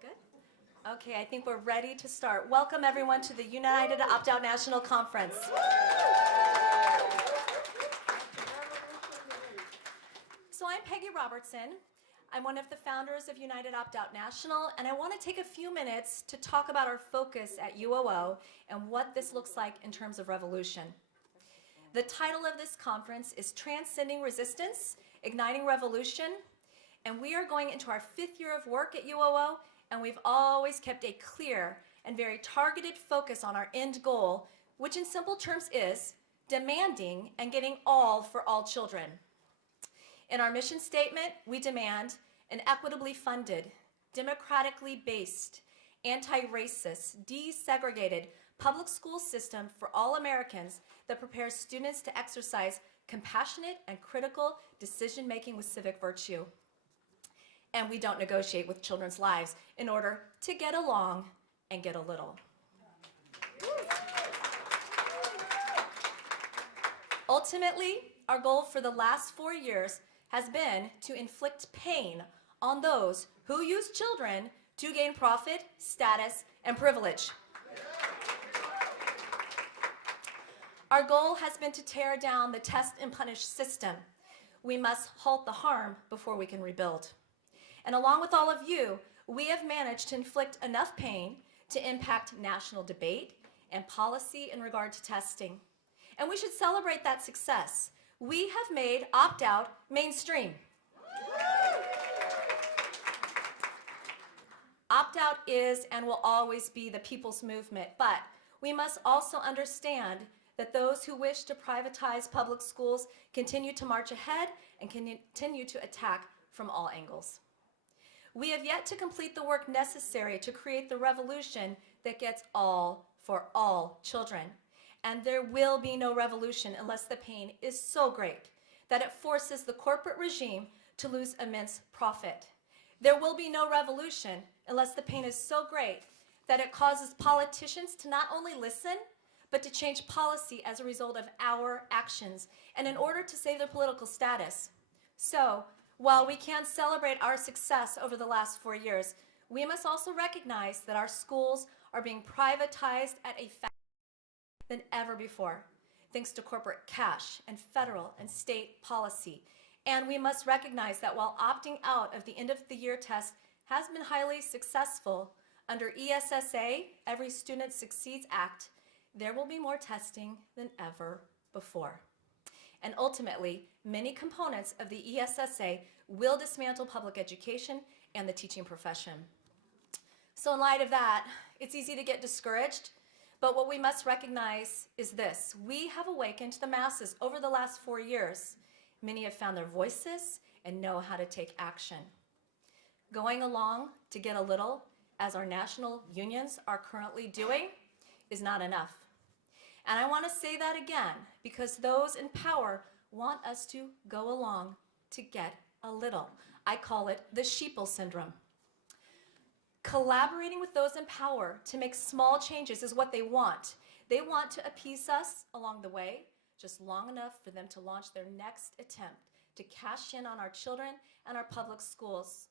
Good? Okay, I think we're ready to start. Welcome everyone to the United Opt-Out National Conference. So I'm Peggy Robertson. I'm one of the founders of United Opt-Out National, and I want to take a few minutes to talk about our focus at UOO and what this looks like in terms of revolution. The title of this conference is Transcending Resistance, Igniting Revolution, and we are going into our 5th year of work at UOO, and we've always kept a clear and very targeted focus on our end goal, which in simple terms is demanding and getting all for all children. In our mission statement, we demand an equitably funded, democratically based, anti-racist, desegregated public school system for all Americans that prepares students to exercise compassionate and critical decision-making with civic virtue. And we don't negotiate with children's lives in order to get along and get a little. Ultimately, our goal for the last 4 years has been to inflict pain on those who use children to gain profit, status, and privilege. Our goal has been to tear down the test and punish system. We must halt the harm before we can rebuild. And along with all of you, we have managed to inflict enough pain to impact national debate and policy in regard to testing. And we should celebrate that success. We have made opt-out mainstream. Opt-out is and will always be the people's movement, but we must also understand that those who wish to privatize public schools continue to march ahead and continue to attack from all angles. We have yet to complete the work necessary to create the revolution that gets all for all children. And there will be no revolution unless the pain is so great that it forces the corporate regime to lose immense profit. There will be no revolution unless the pain is so great that it causes politicians to not only listen, but to change policy as a result of our actions and in order to save their political status. So, while we can celebrate our success over the last 4 years, we must also recognize that our schools are being privatized at a faster rate than ever before, thanks to corporate cash and federal and state policy. And we must recognize that while opting out of the end of the year test has been highly successful, under ESSA, Every Student Succeeds Act, there will be more testing than ever before. And ultimately, many components of the ESSA will dismantle public education and the teaching profession. So in light of that, it's easy to get discouraged, but what we must recognize is this. We have awakened the masses over the last 4 years. Many have found their voices and know how to take action. Going along to get a little, as our national unions are currently doing, is not enough. And I want to say that again, because those in power want us to go along to get a little. I call it the sheeple syndrome. Collaborating with those in power to make small changes is what they want. They want to appease us along the way, just long enough for them to launch their next attempt to cash in on our children and our public schools.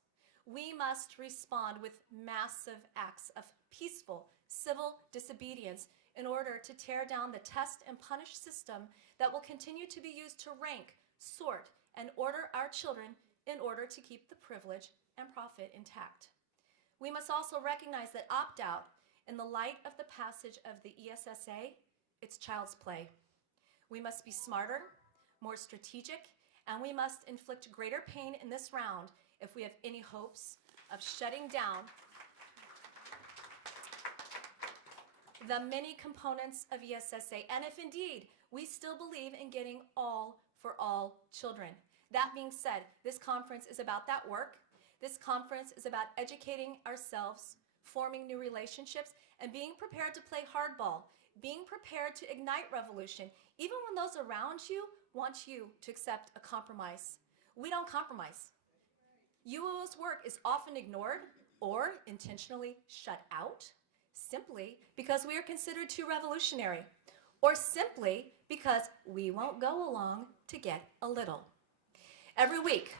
We must respond with massive acts of peaceful civil disobedience in order to tear down the test and punish system that will continue to be used to rank, sort, and order our children in order to keep the privilege and profit intact. We must also recognize that opt-out, in the light of the passage of the ESSA, it's child's play. We must be smarter, more strategic, and we must inflict greater pain in this round if we have any hopes of shutting down the many components of ESSA, and if indeed we still believe in getting all for all children. That being said, this conference is about that work. This conference is about educating ourselves, forming new relationships, and being prepared to play hardball, being prepared to ignite revolution, even when those around you want you to accept a compromise. We don't compromise. UOO's work is often ignored, or intentionally shut out simply because we are considered too revolutionary, or simply because we won't go along to get a little. Every week,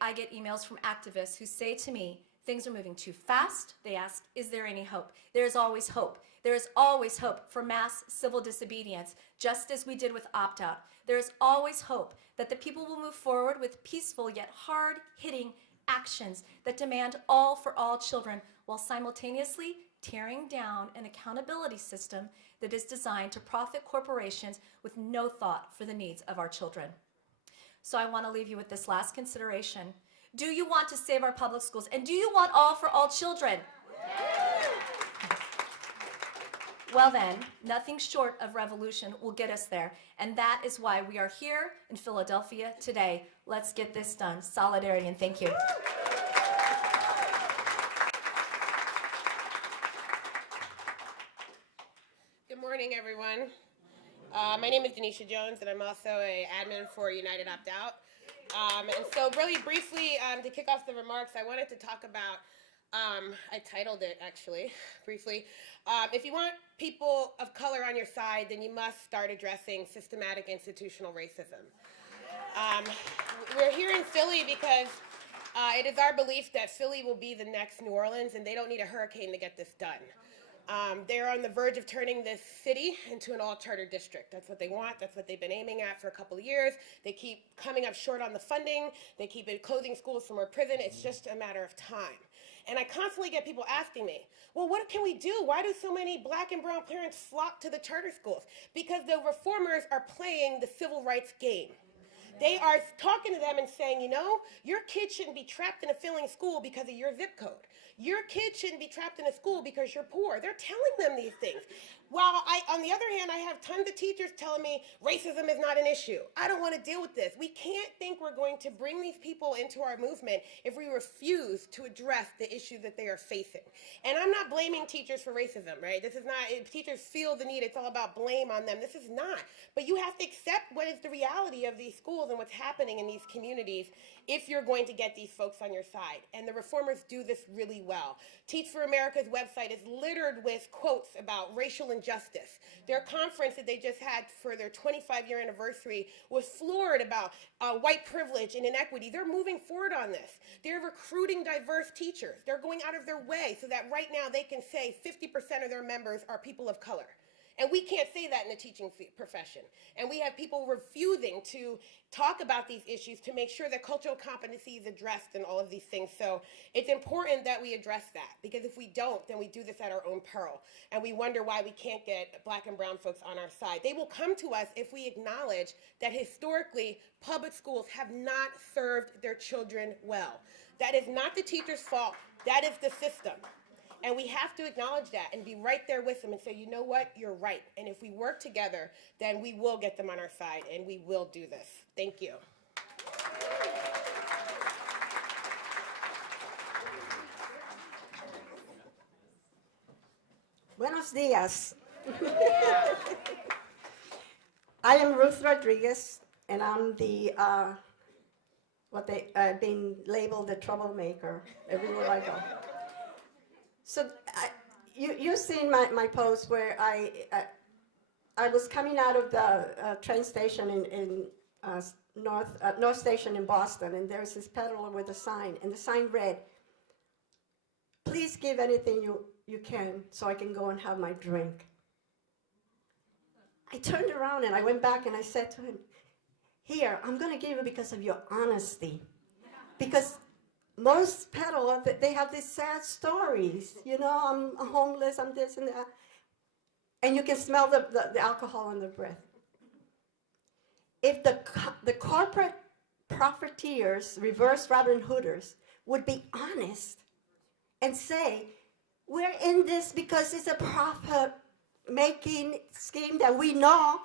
I get emails from activists who say to me, things are moving too fast. They ask, is there any hope? There is always hope. There is always hope for mass civil disobedience, just as we did with opt-out. There is always hope that the people will move forward with peaceful yet hard-hitting actions that demand all for all children while simultaneously tearing down an accountability system that is designed to profit corporations with no thought for the needs of our children. So I want to leave you with this last consideration. Do you want to save our public schools? And do you want all for all children? Well then, nothing short of revolution will get us there. And that is why we are here in Philadelphia today. Let's get this done. Solidarity, and thank you. Good morning, everyone. My name is Denisha Jones, and I'm also an admin for United Opt Out. And so really briefly, to kick off the remarks, I wanted to talk about, I titled it actually, briefly, if you want people of color on your side, then you must start addressing systematic institutional racism. We're here in Philly because it is our belief that Philly will be the next New Orleans, and they don't need a hurricane to get this done. They're on the verge of turning this city into an all-charter district. That's what they want. That's what they've been aiming at for a couple of years. They keep coming up short on the funding. They keep closing schools for more prison. It's just a matter of time. And I constantly get people asking me, well, what can we do? Why do so many black and brown parents flock to the charter schools? Because the reformers are playing the civil rights game. They are talking to them and saying, you know, your kid shouldn't be trapped in a failing school because of your zip code. Your kid shouldn't be trapped in a school because you're poor. They're telling them these things. While on the other hand, I have tons of teachers telling me racism is not an issue. I don't want to deal with this. We can't think we're going to bring these people into our movement if we refuse to address the issues that they are facing. And I'm not blaming teachers for racism, right? This is not, if teachers feel the need, it's all about blame on them. This is not. But you have to accept what is the reality of these schools and what's happening in these communities if you're going to get these folks on your side. And the reformers do this really well. Teach for America's website is littered with quotes about racial injustice. Their conference that they just had for their 25-year anniversary was floored about white privilege and inequity. They're moving forward on this. They're recruiting diverse teachers. They're going out of their way so that right now they can say 50% of their members are people of color. And we can't say that in the teaching profession. And we have people refusing to talk about these issues to make sure that cultural competency is addressed and all of these things. So it's important that we address that, because if we don't, then we do this at our own peril. And we wonder why we can't get black and brown folks on our side. They will come to us if we acknowledge that historically public schools have not served their children well. That is not the teacher's fault. That is the system. And we have to acknowledge that and be right there with them and say, you know what, you're right. And if we work together, then we will get them on our side and we will do this. Thank you. Buenos dias. I am Ruth Rodriguez, and I'm the, I've been labeled the troublemaker everywhere I go. So you've seen my post where I was coming out of the train station in North Station in Boston, and there's this peddler with a sign, and the sign read, "Please give anything you can so I can go and have my drink." I turned around and I went back and I said to him, "Here, I'm going to give you because of your honesty, because most peddlers, they have these sad stories. You know, I'm homeless, I'm this and that. And you can smell the alcohol in their breath." If the corporate profiteers, reverse Robin Hooders, would be honest and say, we're in this because it's a profit-making scheme that we know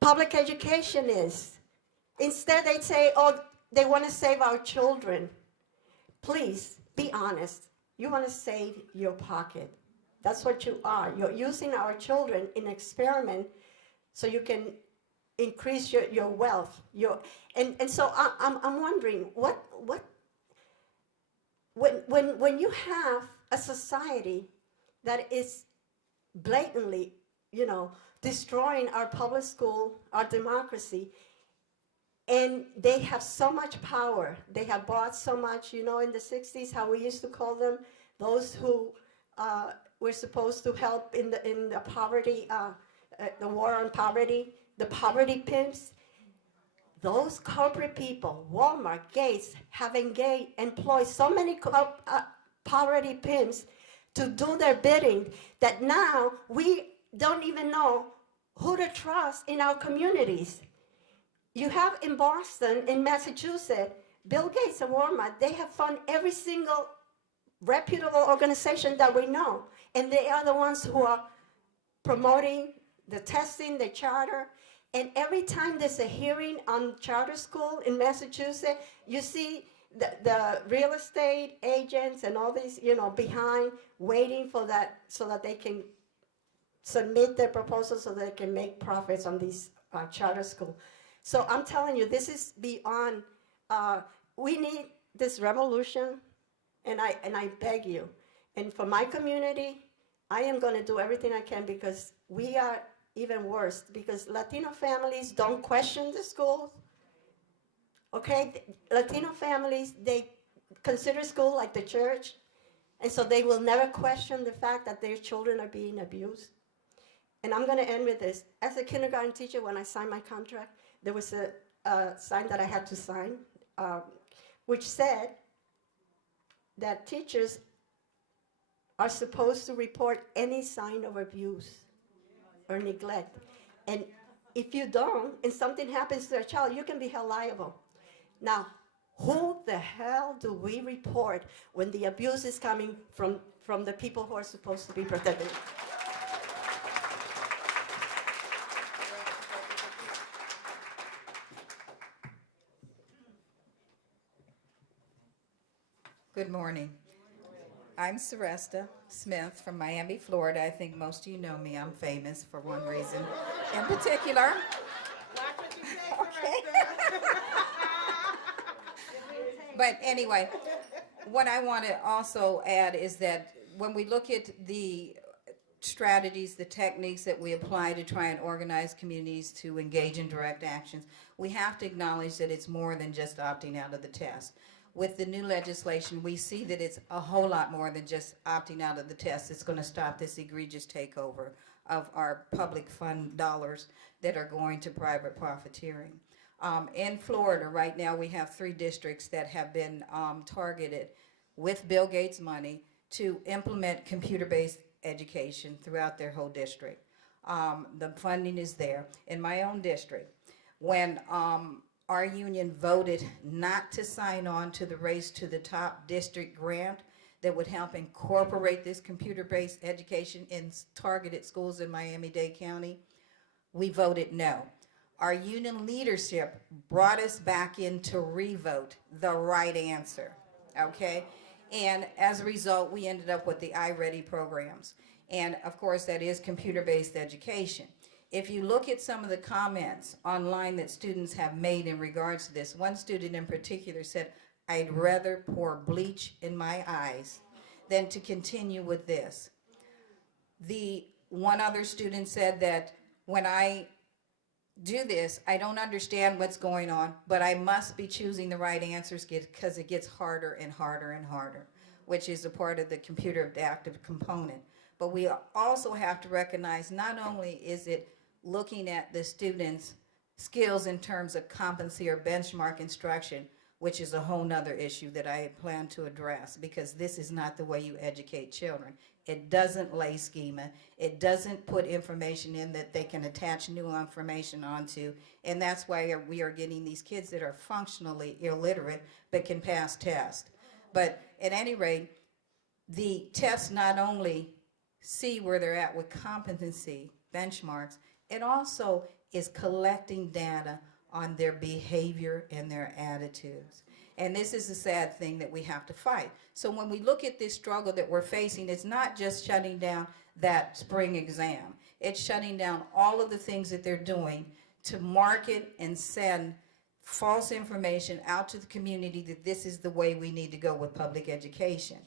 public education is. Instead, they'd say, oh, they want to save our children. Please, be honest. You want to save your pocket. That's what you are. You're using our children in experiment so you can increase your wealth. And so I'm wondering, when you have a society that is blatantly, destroying our public school, our democracy, and they have so much power. They have bought so much, in the 60s, how we used to call them, those who were supposed to help in the poverty, the war on poverty, the poverty pimps. Those corporate people, Walmart, Gates, have employed so many poverty pimps to do their bidding that now we don't even know who to trust in our communities. You have in Boston, in Massachusetts, Bill Gates and Walmart, they have funded every single reputable organization that we know. And they are the ones who are promoting the testing, the charter. And every time there's a hearing on charter school in Massachusetts, you see the real estate agents and all these, behind, waiting for that so that they can submit their proposals so they can make profits on these charter schools. So I'm telling you, this is beyond, we need this revolution, and I beg you. And for my community, I am going to do everything I can, because we are even worse, because Latino families don't question the schools. Okay? Latino families, they consider school like the church, and so they will never question the fact that their children are being abused. And I'm going to end with this. As a kindergarten teacher, when I signed my contract, there was a sign that I had to sign, which said that teachers are supposed to report any sign of abuse or neglect. And if you don't, and something happens to a child, you can be held liable. Now, who the hell do we report when the abuse is coming from the people who are supposed to be protected? Good morning. I'm Seresta Smith from Miami, Florida. I think most of you know me. I'm famous for one reason in particular. Okay. But anyway, what I want to also add is that when we look at the strategies, the techniques that we apply to try and organize communities to engage in direct actions, we have to acknowledge that it's more than just opting out of the test. With the new legislation, we see that it's a whole lot more than just opting out of the test. It's going to stop this egregious takeover of our public fund dollars that are going to private profiteering. In Florida, right now, we have 3 districts that have been targeted with Bill Gates money to implement computer-based education throughout their whole district. The funding is there. In my own district, when our union voted not to sign on to the Race to the Top district grant that would help incorporate this computer-based education in targeted schools in Miami-Dade County, we voted no. Our union leadership brought us back in to revote the right answer, okay? And as a result, we ended up with the iReady programs. And of course, that is computer-based education. If you look at some of the comments online that students have made in regards to this, one student in particular said, "I'd rather pour bleach in my eyes than to continue with this." The one other student said that, "When I do this, I don't understand what's going on, but I must be choosing the right answers because it gets harder and harder and harder," which is a part of the computer adaptive component. But we also have to recognize not only is it looking at the students' skills in terms of competency or benchmark instruction, which is a whole nother issue that I plan to address, because this is not the way you educate children. It doesn't lay schema. It doesn't put information in that they can attach new information onto, and that's why we are getting these kids that are functionally illiterate but can pass tests. But at any rate, the tests not only see where they're at with competency benchmarks, it also is collecting data on their behavior and their attitudes. And this is the sad thing that we have to fight. So when we look at this struggle that we're facing, it's not just shutting down that spring exam. It's shutting down all of the things that they're doing to market and send false information out to the community that this is the way we need to go with public education.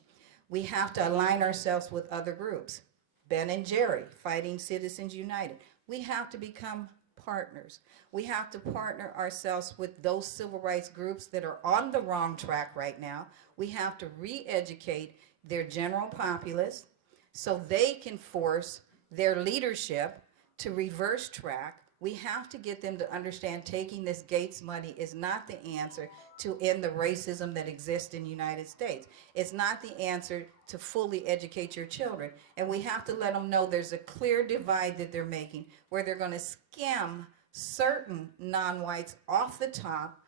We have to align ourselves with other groups. Ben and Jerry, Fighting Citizens United. We have to become partners. We have to partner ourselves with those civil rights groups that are on the wrong track right now. We have to re-educate their general populace so they can force their leadership to reverse track. We have to get them to understand taking this Gates money is not the answer to end the racism that exists in the United States. It's not the answer to fully educate your children. And we have to let them know there's a clear divide that they're making where they're going to skim certain non-whites off the top,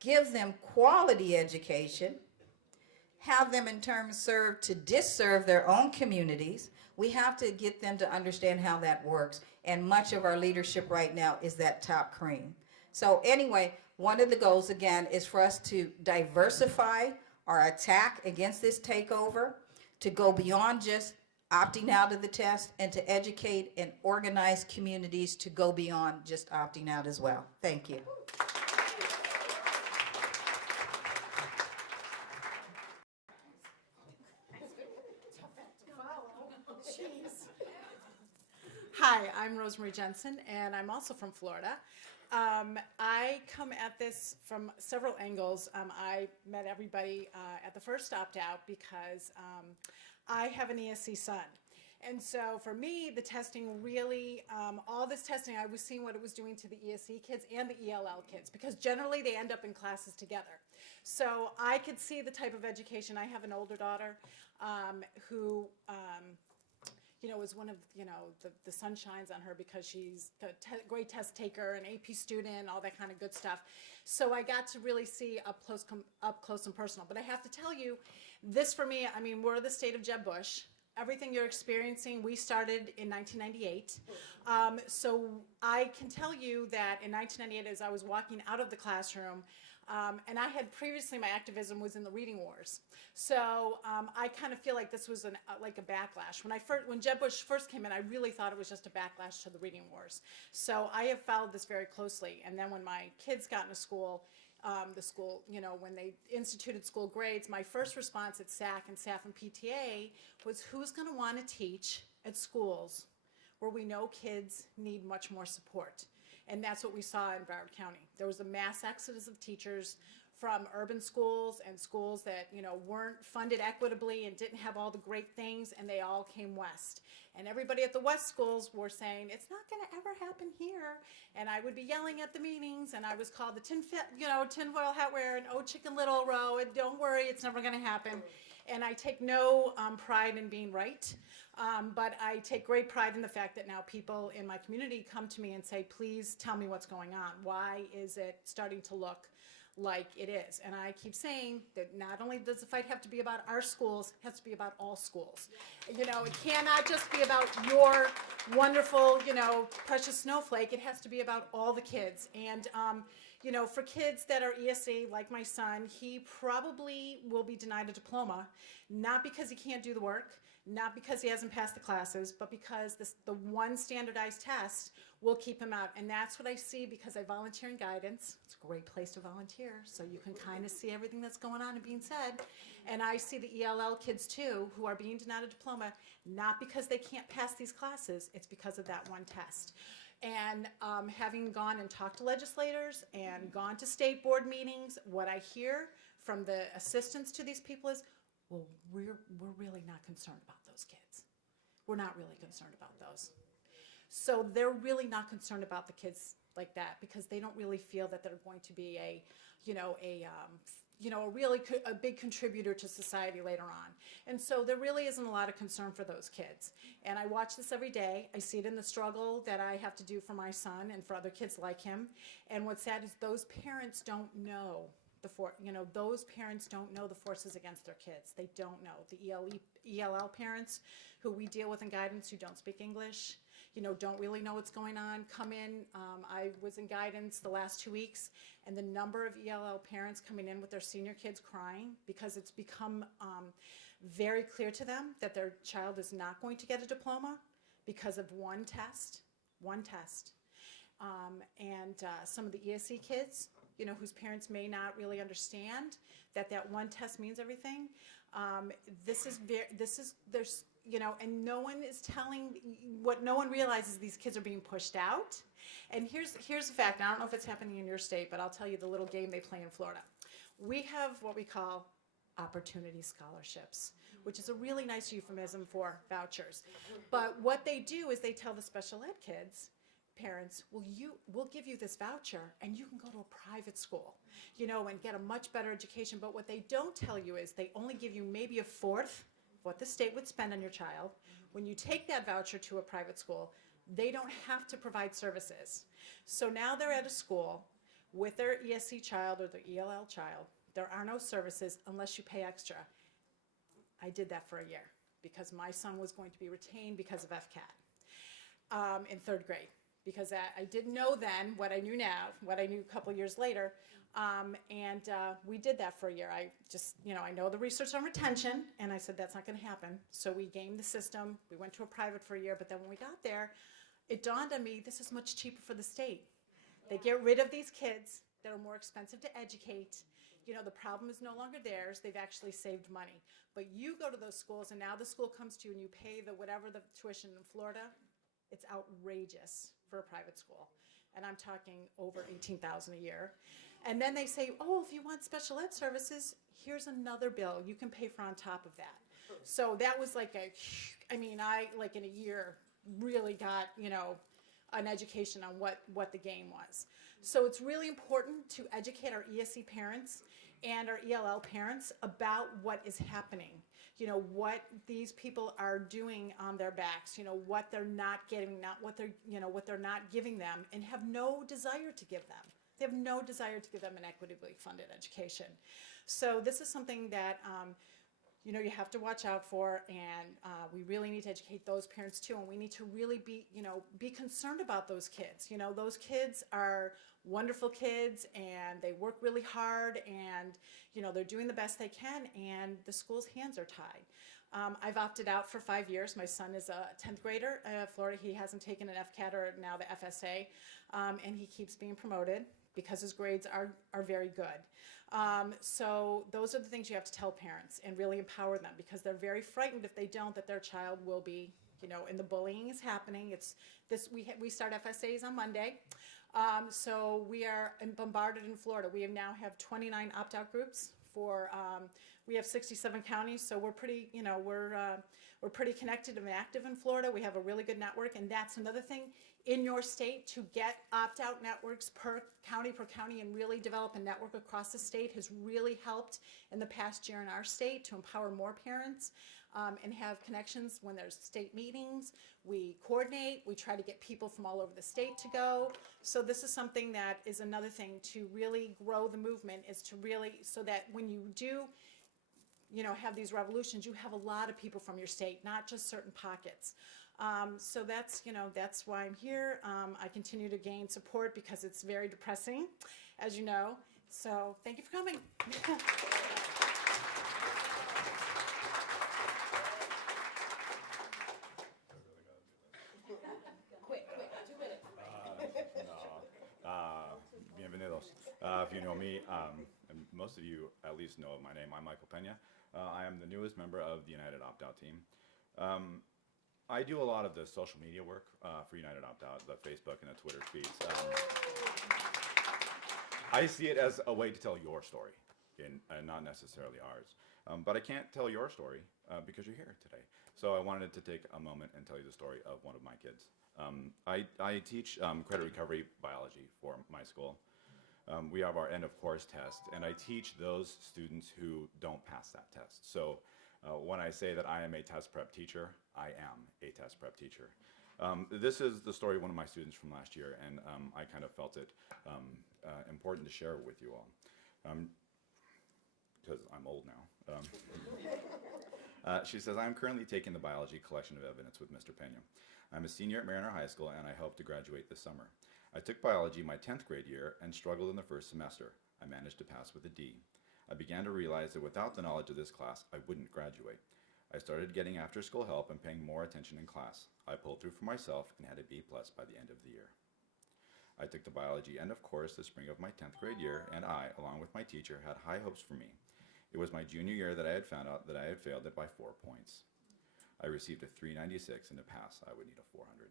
give them quality education, have them in turn serve to disserve their own communities. We have to get them to understand how that works. And much of our leadership right now is that top cream. So anyway, one of the goals, again, is for us to diversify our attack against this takeover, to go beyond just opting out of the test, and to educate and organize communities to go beyond just opting out as well. Thank you. Hi, I'm Rosemary Jensen, and I'm also from Florida. I come at this from several angles. I met everybody at the first opt-out because I have an ESC son. And so for me, the testing really, all this testing, I was seeing what it was doing to the ESC kids and the ELL kids, because generally they end up in classes together. So I could see the type of education. I have an older daughter who, you know, is one of, you know, the sun shines on her because she's a great test taker, an AP student, all that kind of good stuff. So I got to really see up close and personal. But I have to tell you, this for me, I mean, we're the state of Jeb Bush. Everything you're experiencing, we started in 1998. So I can tell you that in 1998, as I was walking out of the classroom, and I had previously, my activism was in the reading wars. So I kind of feel like this was like a backlash. When Jeb Bush first came in, I really thought it was just a backlash to the reading wars. So I have followed this very closely. And then when my kids got into school, the school, you know, when they instituted school grades, my first response at SAC and SAF and PTA was, who's going to want to teach at schools where we know kids need much more support? And that's what we saw in Broward County. There was a mass exodus of teachers from urban schools and schools that, you know, weren't funded equitably and didn't have all the great things, and they all came west. And everybody at the west schools were saying, it's not going to ever happen here. And I would be yelling at the meetings, and I was called the tinfoil hat wearer and oh Chicken Little row, and don't worry, it's never going to happen. And I take no pride in being right, but I take great pride in the fact that now people in my community come to me and say, please tell me what's going on. Why is it starting to look like it is? And I keep saying that not only does the fight have to be about our schools, it has to be about all schools. You know, it cannot just be about your wonderful, you know, precious snowflake. It has to be about all the kids. And you know, for kids that are ESC, like my son, he probably will be denied a diploma, not because he can't do the work, not because he hasn't passed the classes, but because the one standardized test will keep him out. And that's what I see because I volunteer in guidance. It's a great place to volunteer, so you can kind of see everything that's going on and being said. And I see the ELL kids too, who are being denied a diploma, not because they can't pass these classes, it's because of that one test. And having gone and talked to legislators and gone to state board meetings, what I hear from the assistants to these people is, well, we're really not concerned about those kids. We're not really concerned about those. So they're really not concerned about the kids like that because they don't really feel that they're going to be a big contributor to society later on. And so there really isn't a lot of concern for those kids. And I watch this every day. I see it in the struggle that I have to do for my son and for other kids like him. And what's sad is those parents don't know those parents don't know the forces against their kids. They don't know. The ELL parents who we deal with in guidance who don't speak English, you know, don't really know what's going on, come in. I was in guidance the last 2 weeks, and the number of ELL parents coming in with their senior kids crying because it's become very clear to them that their child is not going to get a diploma because of one test. and some of the ESC kids, whose parents may not really understand that one test means everything. And no one is telling, what no one realizes, these kids are being pushed out. And here's the fact, I don't know if it's happening in your state, but I'll tell you the little game they play in Florida. We have what we call opportunity scholarships, which is a really nice euphemism for vouchers. But what they do is they tell the special ed kids, parents, we'll give you this voucher and you can go to a private school, and get a much better education. But what they don't tell you is they only give you maybe a fourth of what the state would spend on your child. When you take that voucher to a private school, they don't have to provide services. So now they're at a school with their ESC child or their ELL child. There are no services unless you pay extra. I did that for a year because my son was going to be retained because of FCAT in third grade. Because I didn't know then what I knew now, what I knew a couple years later. We did that for a year. I just, I know the research on retention, and I said, that's not going to happen. So we gamed the system. We went to a private for a year, but then when we got there, it dawned on me, this is much cheaper for the state. They get rid of these kids that are more expensive to educate. The problem is no longer theirs. They've actually saved money. But you go to those schools, and now the school comes to you, and you pay whatever the tuition in Florida. It's outrageous for a private school. And I'm talking over $18,000 a year. And then they say, if you want special ed services, here's another bill you can pay for on top of that. So that was I in a year really got, an education on what the game was. So it's really important to educate our ESC parents and our ELL parents about what is happening. What these people are doing on their backs, what they're not getting, what they're not giving them, and have no desire to give them. They have no desire to give them an equitably funded education. So this is something that, you have to watch out for, and we really need to educate those parents too, and we need to really be concerned about those kids. Those kids are wonderful kids, and they work really hard, and they're doing the best they can, and the school's hands are tied. I've opted out for 5 years. My son is a 10th grader at Florida. He hasn't taken an FCAT or now the FSA, and he keeps being promoted because his grades are very good. So those are the things you have to tell parents and really empower them, because they're very frightened if they don't, that their child will be, and the bullying is happening. We start FSAs on Monday. So we are bombarded in Florida. We now have 29 opt-out groups for, we have 67 counties, so we're pretty, we're pretty connected and active in Florida. We have a really good network, and that's another thing in your state, to get opt-out networks per county, and really develop a network across the state has really helped in the past year in our state to empower more parents and have connections when there's state meetings. We coordinate, we try to get people from all over the state to go. So this is something that is another thing to really grow the movement, is to really, so that when you do have these revolutions, you have a lot of people from your state, not just certain pockets. So that's why I'm here. I continue to gain support because it's very depressing, as you know. So thank you for coming. Quick, 2 minutes. Bienvenidos. If you know me, and most of you at least know my name, I'm Michael Pena. I am the newest member of the United Opt-out team. I do a lot of the social media work for United Opt-out, the Facebook and the Twitter feeds. I see it as a way to tell your story, and not necessarily ours. But I can't tell your story because you're here today. So I wanted to take a moment and tell you the story of one of my kids. I teach credit recovery biology for my school. We have our end of course test, and I teach those students who don't pass that test. So when I say that I am a test prep teacher, I am a test prep teacher. This is the story of one of my students from last year, and I kind of felt it important to share with you all, because I'm old now. She says, I'm currently taking the biology collection of evidence with Mr. Pena. I'm a senior at Mariner High School, and I hope to graduate this summer. I took biology my 10th grade year and struggled in the first semester. I managed to pass with a D. I began to realize that without the knowledge of this class, I wouldn't graduate. I started getting after-school help and paying more attention in class. I pulled through for myself and had a B+ by the end of the year. I took the biology end of course the spring of my 10th grade year, and I, along with my teacher, had high hopes for me. It was my junior year that I had found out that I had failed it by 4 points. I received a 396, and to pass, I would need a 400.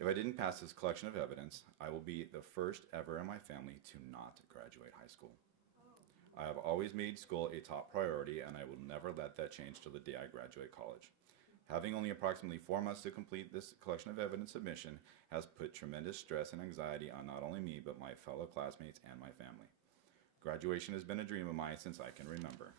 If I didn't pass this collection of evidence, I will be the first ever in my family to not graduate high school. I have always made school a top priority, and I will never let that change till the day I graduate college. Having only approximately 4 months to complete this collection of evidence submission has put tremendous stress and anxiety on not only me, but my fellow classmates and my family. Graduation has been a dream of mine since I can remember.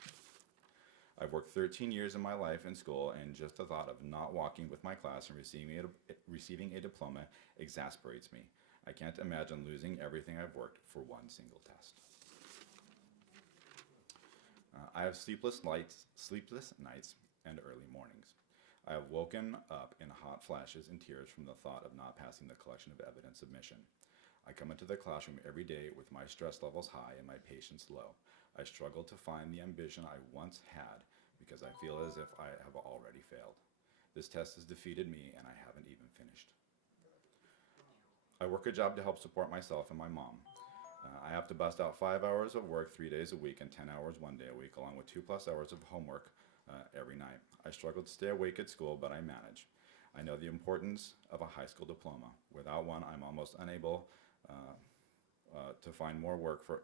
I've worked 13 years in my life in school, and just the thought of not walking with my class and receiving a diploma exasperates me. I can't imagine losing everything I've worked for one single test. I have sleepless nights and early mornings. I have woken up in hot flashes and tears from the thought of not passing the collection of evidence submission. I come into the classroom every day with my stress levels high and my patience low. I struggle to find the ambition I once had because I feel as if I have already failed. This test has defeated me, and I haven't even finished. I work a job to help support myself and my mom. I have to bust out 5 hours of work 3 days a week and 10 hours 1 day a week, along with 2+ hours of homework every night. I struggle to stay awake at school, but I manage. I know the importance of a high school diploma. Without one, I'm almost unable to find more work for,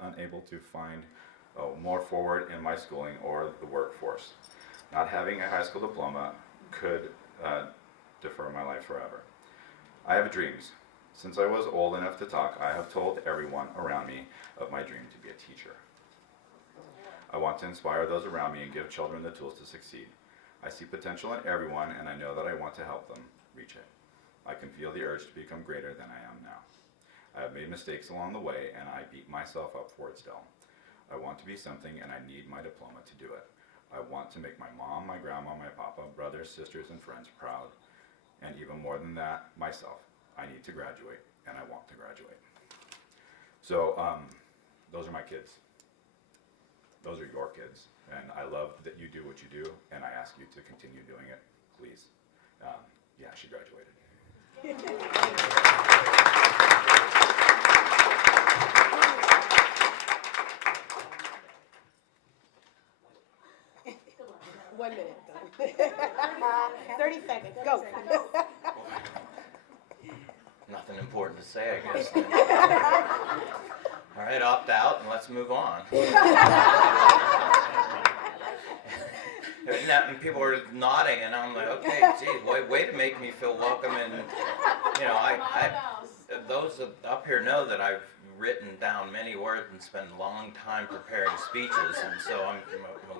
unable to find more forward in my schooling or the workforce. Not having a high school diploma could defer my life forever. I have dreams. Since I was old enough to talk, I have told everyone around me of my dream to be a teacher. I want to inspire those around me and give children the tools to succeed. I see potential in everyone, and I know that I want to help them reach it. I can feel the urge to become greater than I am now. I have made mistakes along the way, and I beat myself up for it still. I want to be something, and I need my diploma to do it. I want to make my mom, my grandma, my papa, brothers, sisters, and friends proud. And even more than that, myself. I need to graduate, and I want to graduate. So those are my kids. Those are your kids. And I love that you do what you do, and I ask you to continue doing it, please. Yeah, she graduated. One minute. 30 seconds. Go. Nothing important to say, I guess. All right, opt out and let's move on. And people were nodding, and I'm like, okay, gee, way to make me feel welcome. And you know, those up here know that I've written down many words and spent a long time preparing speeches, and so I'm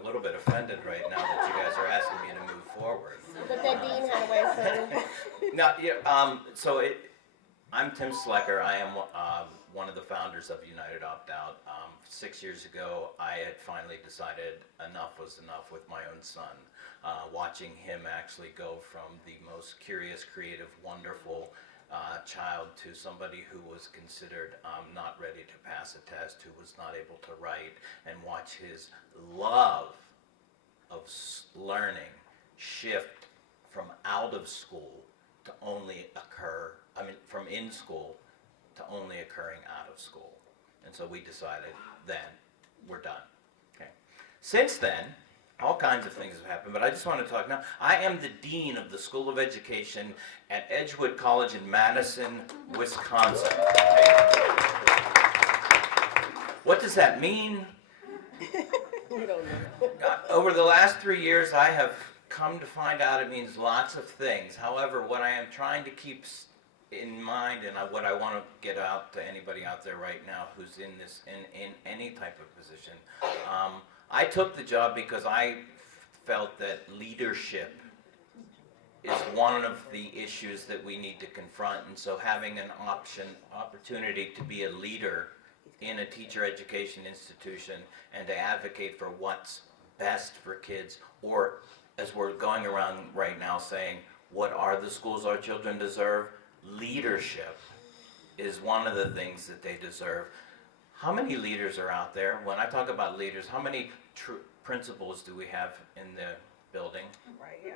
a little bit offended right now that you guys are asking me to move forward. But that Dean had a way of saying. No, yeah, I'm Tim Slecker. I am one of the founders of United Opt Out. 6 years ago, I had finally decided enough was enough with my own son. Watching him actually go from the most curious, creative, wonderful child to somebody who was considered not ready to pass a test, who was not able to write, and watch his love of learning shift from out of school to only from in school to only occurring out of school. And so we decided then we're done. Okay. Since then, all kinds of things have happened, but I just want to talk now. I am the dean of the School of Education at Edgewood College in Madison, Wisconsin. Okay. What does that mean? We don't know. Over the last 3 years, I have come to find out it means lots of things. However, what I am trying to keep in mind, and what I want to get out to anybody out there right now who's in any type of position, I took the job because I felt that leadership is one of the issues that we need to confront, and so having an opportunity to be a leader in a teacher education institution and to advocate for what's best for kids, or as we're going around right now saying, what are the schools our children deserve? Leadership is one of the things that they deserve. How many leaders are out there? When I talk about leaders, how many principals do we have in the building. Right, yeah.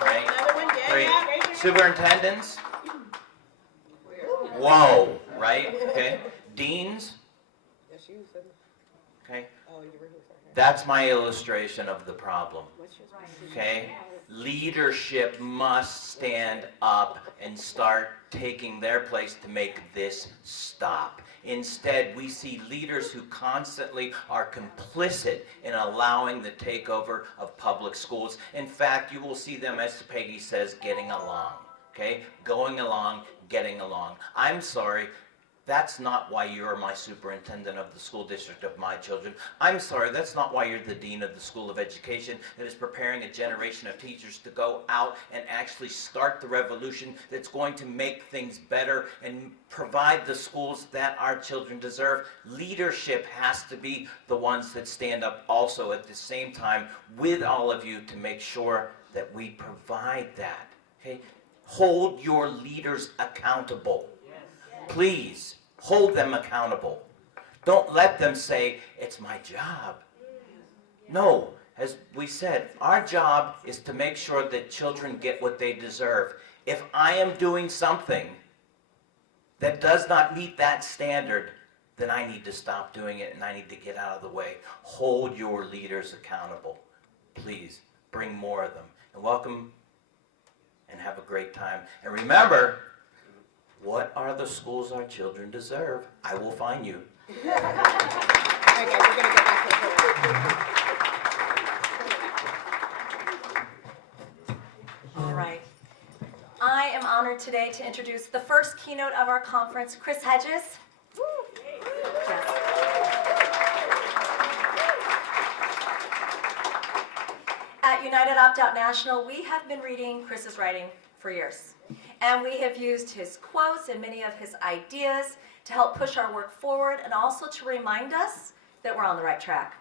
Right? Another one, yeah, Great. yeah, raise your hand. Superintendents? Whoa, right? Okay. Deans? Yes, you said, Okay. oh, you were here, sorry. That's my illustration of the problem. Okay? Leadership must stand up and start taking their place to make this stop. Instead, we see leaders who constantly are complicit in allowing the takeover of public schools. In fact, you will see them, as Peggy says, getting along. Okay? Going along, getting along. I'm sorry. That's not why you're my superintendent of the school district of my children. I'm sorry, that's not why you're the dean of the School of Education that is preparing a generation of teachers to go out and actually start the revolution that's going to make things better and provide the schools that our children deserve. Leadership has to be the ones that stand up also at the same time with all of you to make sure that we provide that. Okay? Hold your leaders accountable. Please, hold them accountable. Don't let them say, it's my job. No, as we said, our job is to make sure that children get what they deserve. If I am doing something that does not meet that standard, then I need to stop doing it and I need to get out of the way. Hold your leaders accountable. Please, bring more of them. And welcome and have a great time. And remember, what are the schools our children deserve? I will find you. All right, guys, we're going to get back to it. All right. I am honored today to introduce the first keynote of our conference, Chris Hedges. Yes. At United Opt-Out National, we have been reading Chris's writing for years. And we have used his quotes and many of his ideas to help push our work forward and also to remind us that we're on the right track.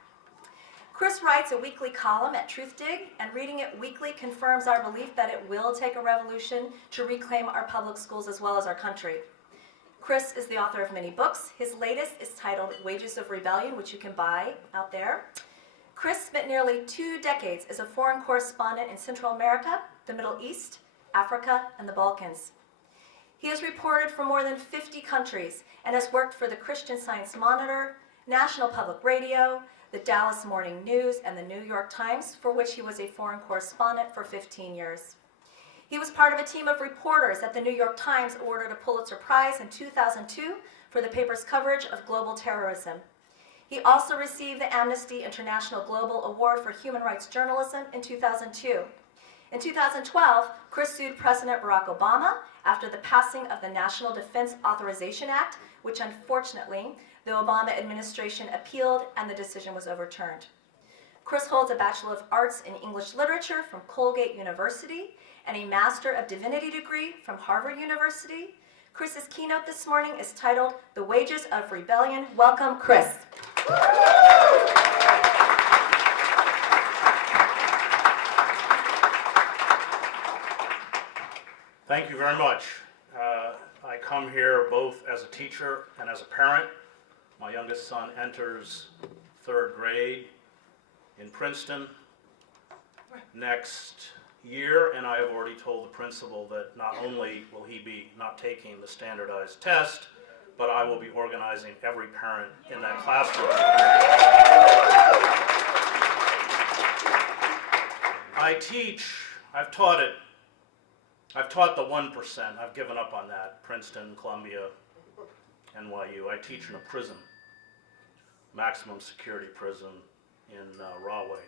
Chris writes a weekly column at TruthDig, and reading it weekly confirms our belief that it will take a revolution to reclaim our public schools as well as our country. Chris is the author of many books. His latest is titled Wages of Rebellion, which you can buy out there. Chris spent nearly 2 decades as a foreign correspondent in Central America, the Middle East, Africa, and the Balkans. He has reported for more than 50 countries and has worked for the Christian Science Monitor, National Public Radio, the Dallas Morning News, and the New York Times, for which he was a foreign correspondent for 15 years. He was part of a team of reporters that the New York Times awarded a Pulitzer Prize in 2002 for the paper's coverage of global terrorism. He also received the Amnesty International Global Award for Human Rights Journalism in 2002. In 2012, Chris sued President Barack Obama after the passing of the National Defense Authorization Act, which unfortunately the Obama administration appealed and the decision was overturned. Chris holds a Bachelor of Arts in English Literature from Colgate University and a Master of Divinity degree from Harvard University. Chris's keynote this morning is titled The Wages of Rebellion. Welcome, Chris. Thank you very much. I come here both as a teacher and as a parent. My youngest son enters 3rd grade in Princeton next year, and I have already told the principal that not only will he be not taking the standardized test, but I will be organizing every parent in that classroom. I teach, I've taught the 1%. I've given up on that. Princeton, Columbia, NYU. I teach in a prison, maximum security prison in Rahway,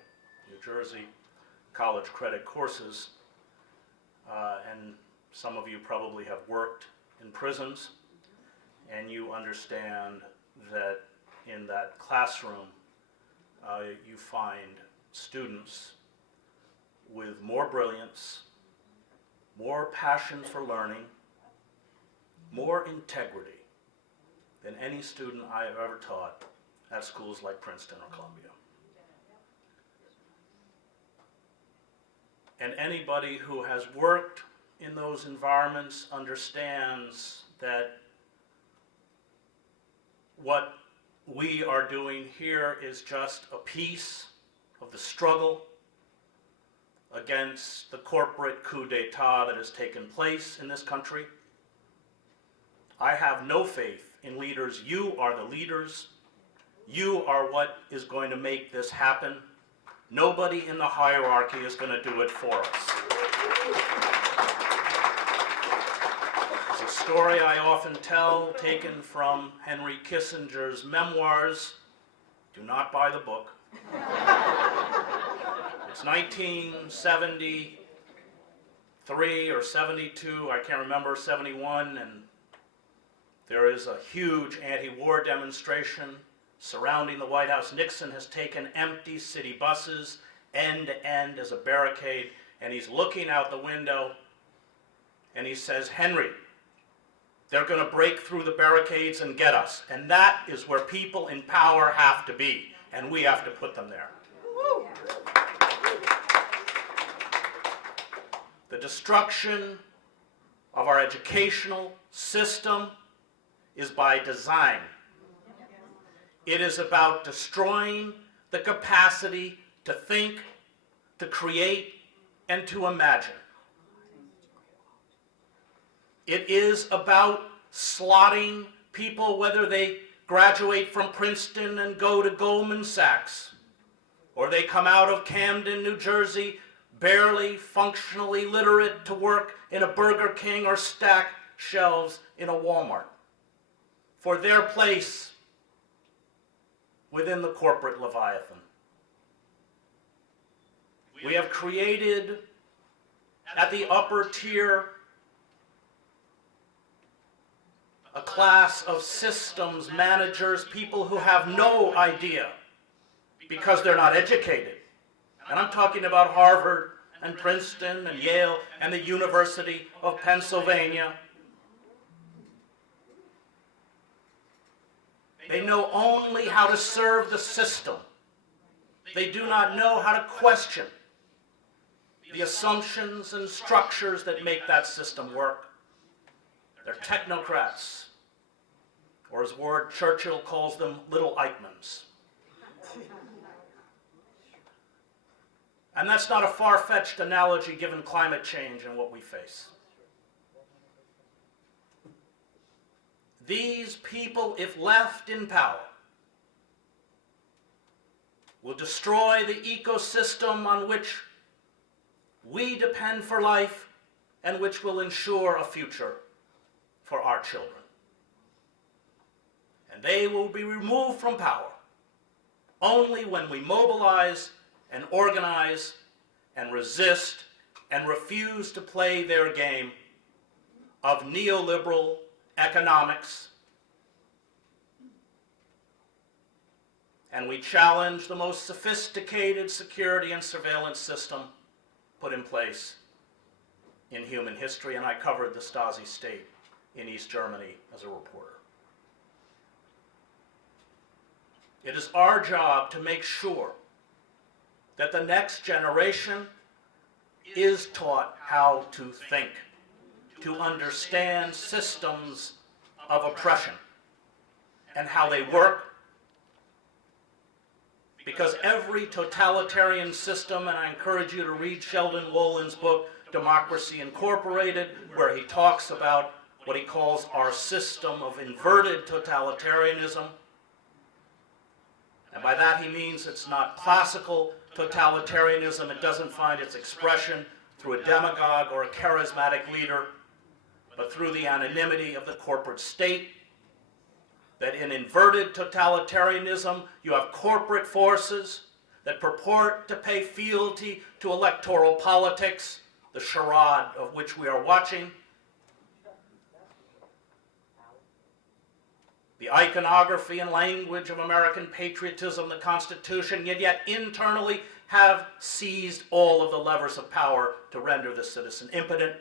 New Jersey, college credit courses. And some of you probably have worked in prisons, and you understand that in that classroom you find students with more brilliance, more passion for learning, more integrity than any student I have ever taught at schools like Princeton or Columbia. And anybody who has worked in those environments understands that what we are doing here is just a piece of the struggle against the corporate coup d'etat that has taken place in this country. I have no faith in leaders. You are the leaders. You are what is going to make this happen. Nobody in the hierarchy is going to do it for us. It's a story I often tell, taken from Henry Kissinger's memoirs. Do not buy the book. It's 1973 or 72, I can't remember, 71, and there is a huge anti-war demonstration surrounding the White House. Nixon has taken empty city buses end to end as a barricade, and he's looking out the window, and he says, "Henry, they're going to break through the barricades and get us." And that is where people in power have to be, and we have to put them there. The destruction of our educational system is by design. It is about destroying the capacity to think, to create, and to imagine. It is about slotting people, whether they graduate from Princeton and go to Goldman Sachs, or they come out of Camden, New Jersey, barely functionally literate, to work in a Burger King or stack shelves in a Walmart, for their place within the corporate leviathan. We have created at the upper tier a class of systems managers, people who have no idea because they're not educated. And I'm talking about Harvard and Princeton and Yale and the University of Pennsylvania. They know only how to serve the system. They do not know how to question the assumptions and structures that make that system work. They're technocrats, or as Ward Churchill calls them, little Eichmanns. And that's not a far-fetched analogy given climate change and what we face. These people, if left in power, will destroy the ecosystem on which we depend for life and which will ensure a future for our children. And they will be removed from power only when we mobilize and organize and resist and refuse to play their game of neoliberal economics. And we challenge the most sophisticated security and surveillance system put in place in human history, and I covered the Stasi state in East Germany as a reporter. It is our job to make sure that the next generation is taught how to think, to understand systems of oppression and how they work. Because every totalitarian system, and I encourage you to read Sheldon Wollin's book, Democracy Incorporated, where he talks about what he calls our system of inverted totalitarianism. And by that he means it's not classical totalitarianism. It doesn't find its expression through a demagogue or a charismatic leader, but through the anonymity of the corporate state. That in inverted totalitarianism, you have corporate forces that purport to pay fealty to electoral politics, the charade of which we are watching. The iconography and language of American patriotism, the Constitution, yet internally have seized all of the levers of power to render the citizen impotent.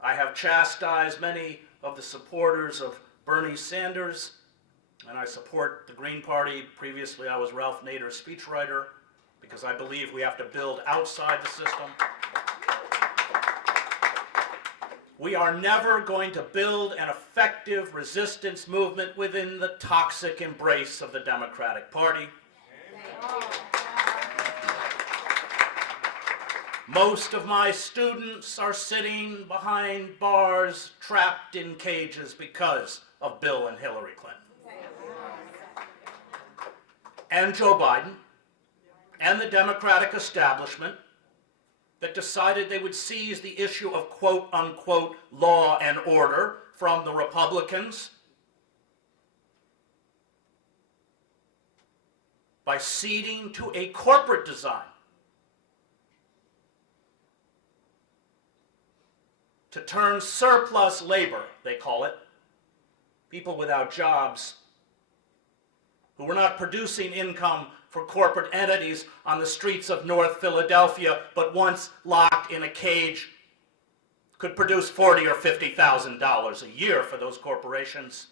I have chastised many of the supporters of Bernie Sanders, and I support the Green Party. Previously, I was Ralph Nader's speechwriter, because I believe we have to build outside the system. we are never going to build an effective resistance movement within the toxic embrace of the Democratic Party. Most of my students are sitting behind bars, trapped in cages because of Bill and Hillary Clinton. And Joe Biden, and the Democratic establishment that decided they would seize the issue of quote-unquote law and order from the Republicans by ceding to a corporate design to turn surplus labor, they call it, people without jobs who were not producing income for corporate entities on the streets of North Philadelphia, but once locked in a cage, could produce $40,000 or $50,000 a year for those corporations.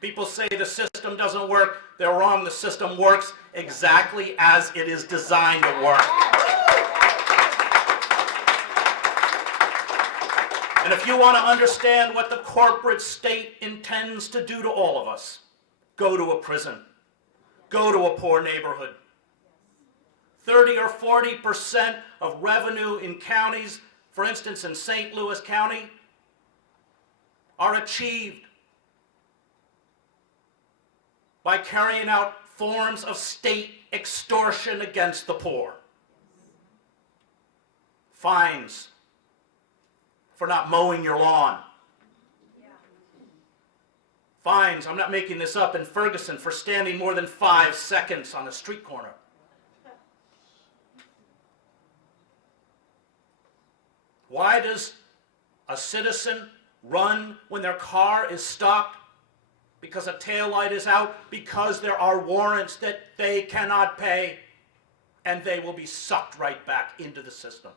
People say the system doesn't work. They're wrong. The system works exactly as it is designed to work. And if you want to understand what the corporate state intends to do to all of us, go to a prison. Go to a poor neighborhood. 30 or 40% of revenue in counties, for instance in St. Louis County, are achieved by carrying out forms of state extortion against the poor. Fines for not mowing your lawn. Fines, I'm not making this up, in Ferguson for standing more than 5 seconds on a street corner. Why does a citizen run when their car is stopped? Because a taillight is out? Because there are warrants that they cannot pay, and they will be sucked right back into the system.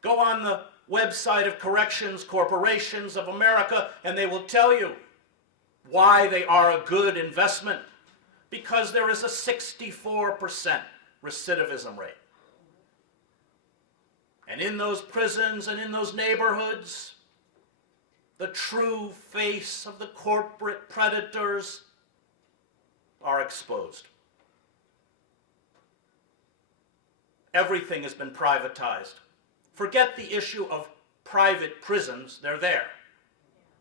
Go on the website of Corrections Corporations of America, and they will tell you why they are a good investment. Because there is a 64% recidivism rate. And in those prisons and in those neighborhoods, the true face of the corporate predators are exposed. Everything has been privatized. Forget the issue of private prisons, they're there.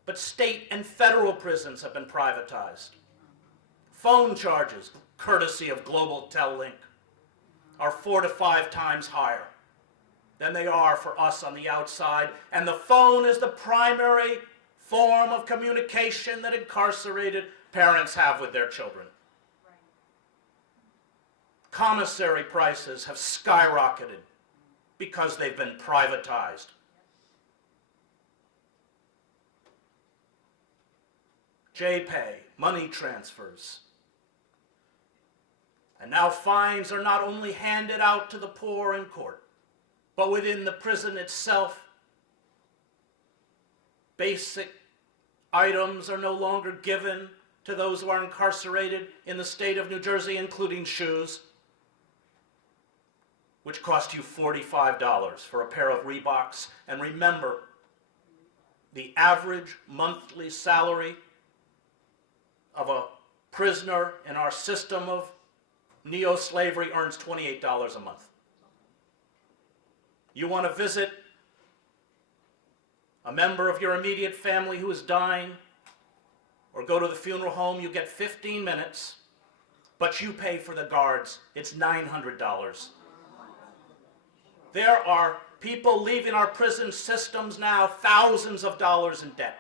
But state and federal prisons have been privatized. Phone charges, courtesy of Global Tel-Link, are 4 to 5 times higher than they are for us on the outside. And the phone is the primary form of communication that incarcerated parents have with their children. Commissary prices have skyrocketed because they've been privatized. J-Pay, money transfers. And now fines are not only handed out to the poor in court, but within the prison itself, basic items are no longer given to those who are incarcerated in the state of New Jersey, including shoes, which cost you $45 for a pair of Reeboks. And remember, the average monthly salary of a prisoner in our system of neo-slavery earns $28 a month. You want to visit a member of your immediate family who is dying, or go to the funeral home, you get 15 minutes, but you pay for the guards. It's $900. There are people leaving our prison systems now thousands of dollars in debt.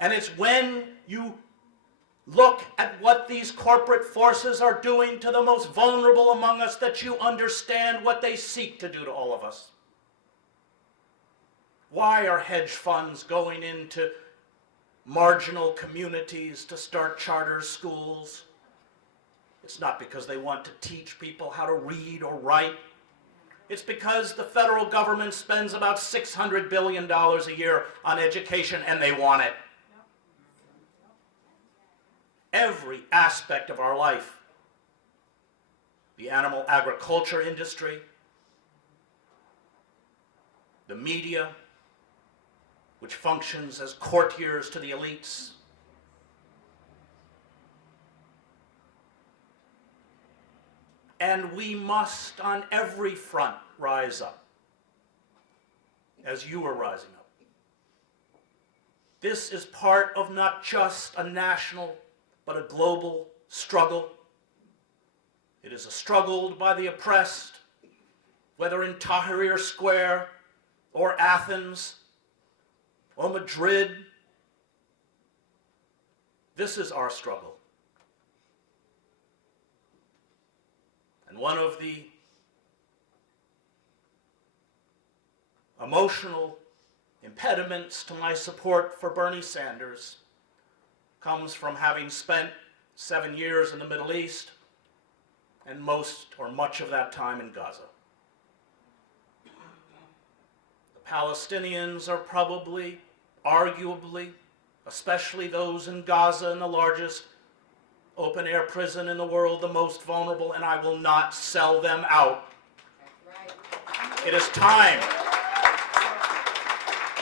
And it's when you look at what these corporate forces are doing to the most vulnerable among us that you understand what they seek to do to all of us. Why are hedge funds going into marginal communities to start charter schools? It's not because they want to teach people how to read or write. It's because the federal government spends about $600 billion a year on education, and they want it. Every aspect of our life the animal agriculture industry, the media, which functions as courtiers to the elites, and we must on every front rise up, as you are rising up. This is part of not just a national, but a global struggle. It is a struggle by the oppressed, whether in Tahrir Square, or Athens, or Madrid. This is our struggle. And one of the emotional impediments to my support for Bernie Sanders comes from having spent 7 years in the Middle East and most or much of that time in Gaza. The Palestinians are probably, arguably, especially those in Gaza in the largest open-air prison in the world, the most vulnerable, and I will not sell them out. It is time.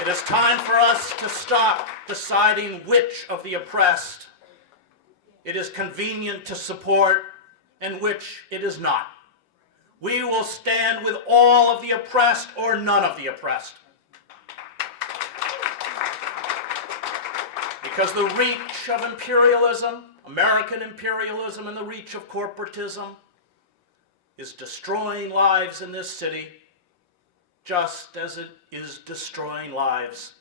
It is time for us to stop deciding which of the oppressed it is convenient to support and which it is not. We will stand with all of the oppressed or none of the oppressed. Because the reach of imperialism, American imperialism, and the reach of corporatism is destroying lives in this city, just as it is destroying lives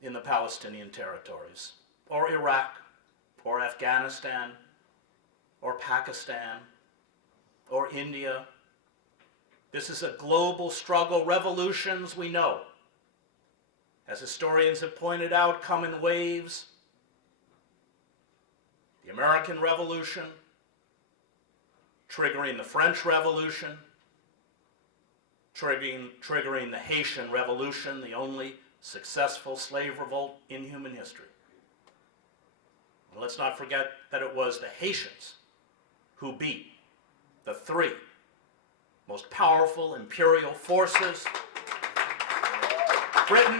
in the Palestinian territories, or Iraq, or Afghanistan, or Pakistan, or India. This is a global struggle. Revolutions, we know, as historians have pointed out, come in waves. The American Revolution, triggering the French Revolution, triggering the Haitian Revolution, the only successful slave revolt in human history. And let's not forget that it was the Haitians who beat the three most powerful imperial forces, Britain,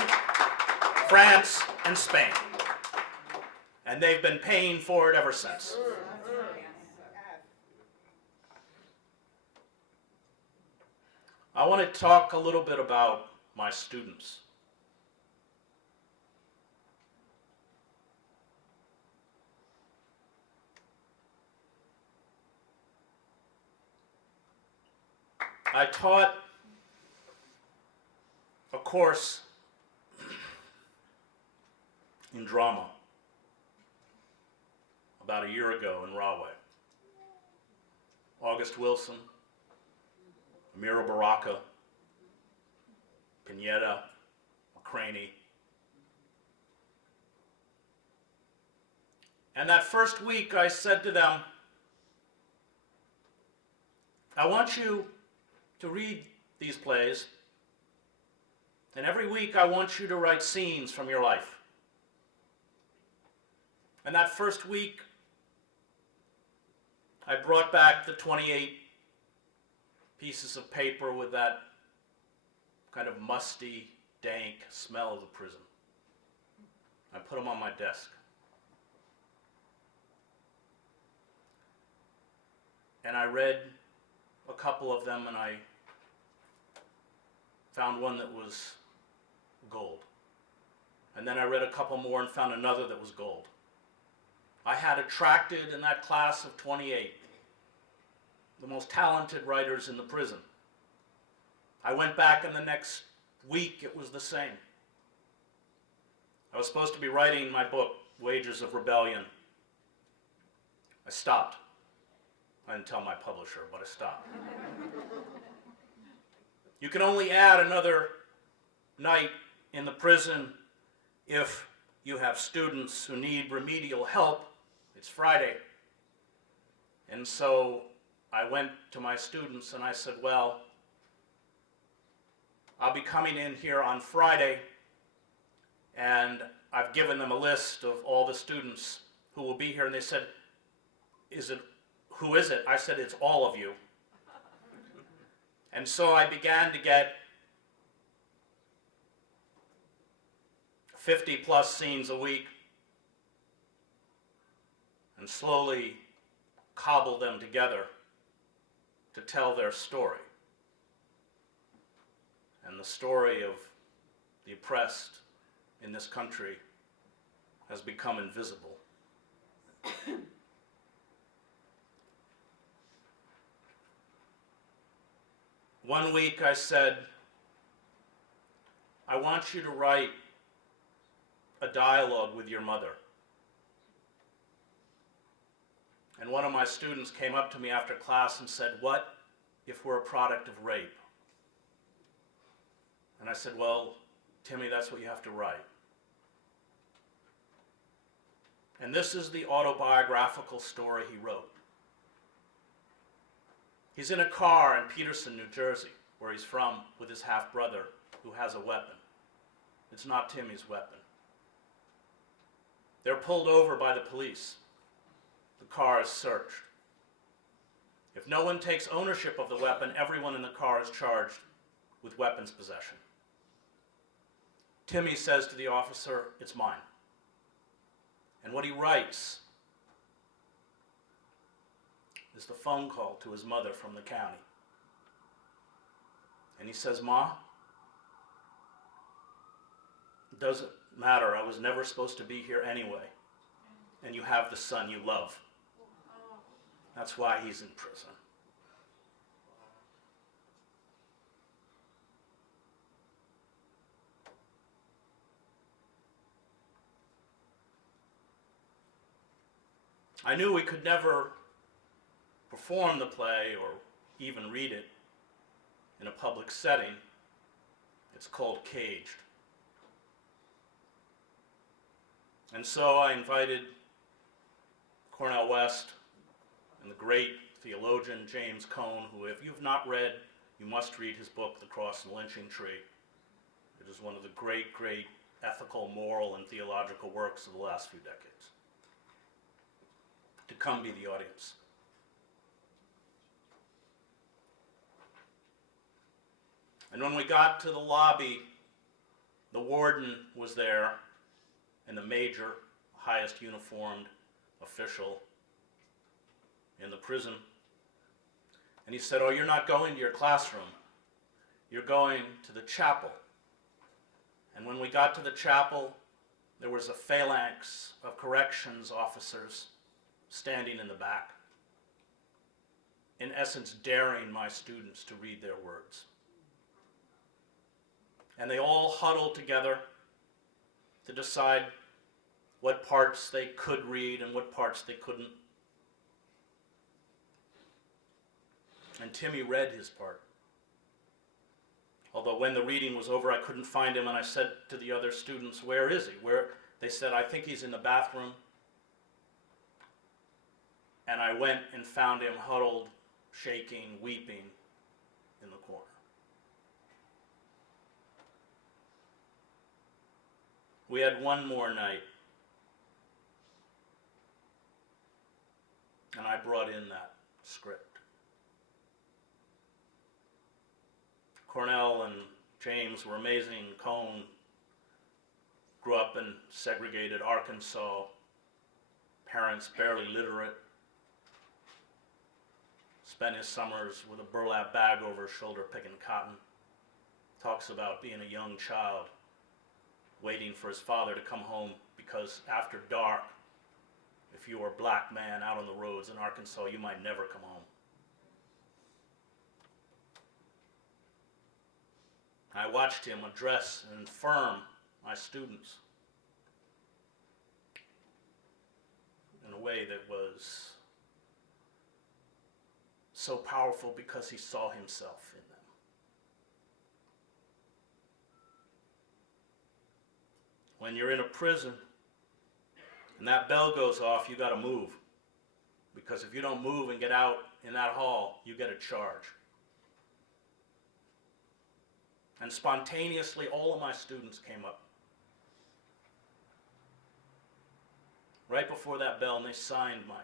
France, and Spain. And they've been paying for it ever since. I want to talk a little bit about my students. I taught a course in drama about a year ago in Rahway. August Wilson, Amira Baraka, Pineda, McCraney. And that first week I said to them, I want you to read these plays, and every week I want you to write scenes from your life. And that first week, I brought back the 28 pieces of paper with that kind of musty, dank smell of the prison. I put them on my desk. And I read a couple of them, and I found one that was gold. And then I read a couple more and found another that was gold. I had attracted in that class of 28 the most talented writers in the prison. I went back and the next week it was the same. I was supposed to be writing my book, Wages of Rebellion. I stopped. I didn't tell my publisher, but I stopped. You can only add another night in the prison if you have students who need remedial help. It's Friday. And so I went to my students and I said, well, I'll be coming in here on Friday, and I've given them a list of all the students who will be here. And they said, "Who is it?" I said, "It's all of you." And so I began to get 50 plus scenes a week and slowly cobble them together to tell their story. And the story of the oppressed in this country has become invisible. One week I said, "I want you to write a dialogue with your mother." And one of my students came up to me after class and said, "What if we're a product of rape?" And I said, "Well, Timmy, that's what you have to write." And this is the autobiographical story he wrote. He's in a car in Peterson, New Jersey, where he's from, with his half-brother who has a weapon. It's not Timmy's weapon. They're pulled over by the police. The car is searched. If no one takes ownership of the weapon, everyone in the car is charged with weapons possession. Timmy says to the officer, "It's mine." And what he writes is the phone call to his mother from the county. And he says, "Ma, it doesn't matter. I was never supposed to be here anyway. And you have the son you love. That's why he's in prison." I knew we could never perform the play or even read it in a public setting. It's called Caged. And so I invited Cornel West and the great theologian James Cone, who, if you've not read, you must read his book, The Cross and Lynching Tree. It is one of the great, great ethical, moral, and theological works of the last few decades, to come be the audience. And when we got to the lobby, the warden was there, and the major, highest uniformed official in the prison. And he said, "Oh, you're not going to your classroom. You're going to the chapel." And when we got to the chapel, there was a phalanx of corrections officers standing in the back, in essence daring my students to read their words. And they all huddled together to decide what parts they could read and what parts they couldn't. And Timmy read his part. Although when the reading was over, I couldn't find him, and I said to the other students, "Where is he?" They said, "I think he's in the bathroom." And I went and found him huddled, shaking, weeping in the corner. We had one more night, and I brought in that script. Cornell and James were amazing. Cone grew up in segregated Arkansas, parents barely literate, spent his summers with a burlap bag over his shoulder picking cotton. Talks about being a young child, waiting for his father to come home because after dark, if you were a black man out on the roads in Arkansas, you might never come home. I watched him address and affirm my students in a way that was so powerful because he saw himself in them. When you're in a prison and that bell goes off, you got to move. Because if you don't move and get out in that hall, you get a charge. And spontaneously, all of my students came up right before that bell, and they signed my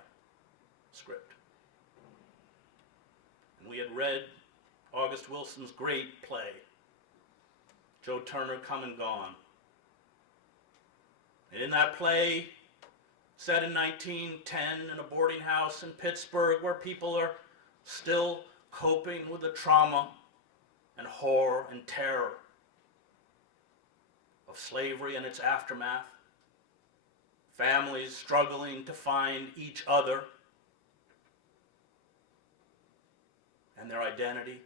script. and we had read August Wilson's great play, Joe Turner, Come and Gone. And in that play, set in 1910 in a boarding house in Pittsburgh where people are still coping with the trauma and horror and terror of slavery and its aftermath, families struggling to find each other and their identity.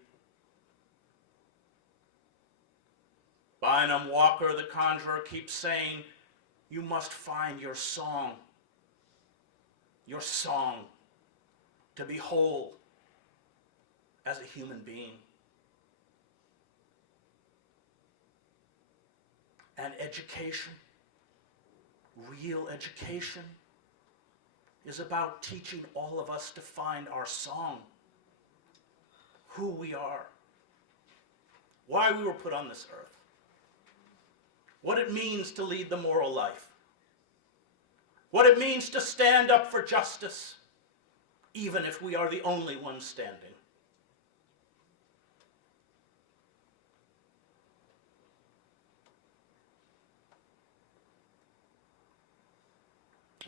Bynum Walker, the conjurer, keeps saying, you must find your song to be whole as a human being. And education, real education, is about teaching all of us to find our song, who we are, why we were put on this earth, what it means to lead the moral life, what it means to stand up for justice, even if we are the only ones standing.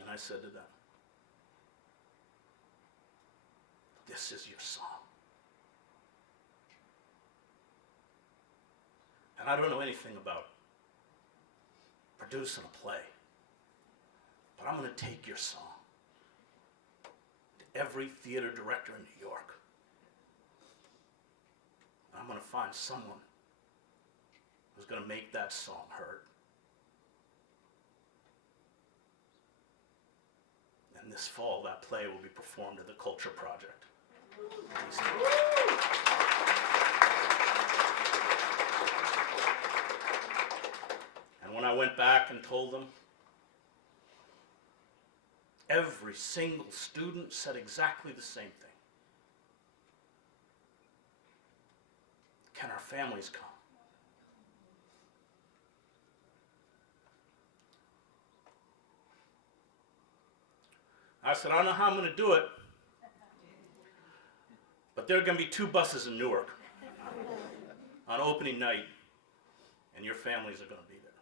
And I said to them, this is your song. And I don't know anything about producing a play, but I'm going to take your song to every theater director in New York. And I'm going to find someone who's going to make that song heard. And this fall, that play will be performed at the Culture Project. And when I went back and told them, every single student said exactly the same thing. Can our families come? I said, I don't know how I'm going to do it, but there are going to be 2 buses in Newark on opening night, and your families are going to be there.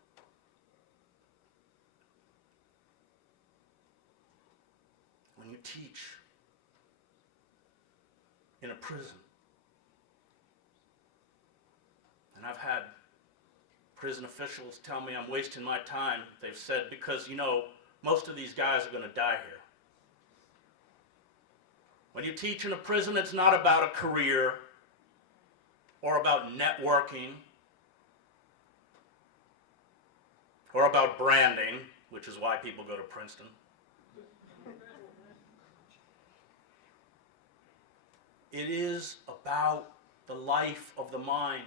When you teach in a prison, and I've had prison officials tell me I'm wasting my time, they've said, because, you know, most of these guys are going to die here. When you teach in a prison, it's not about a career or about networking or about branding, which is why people go to Princeton. It is about the life of the mind.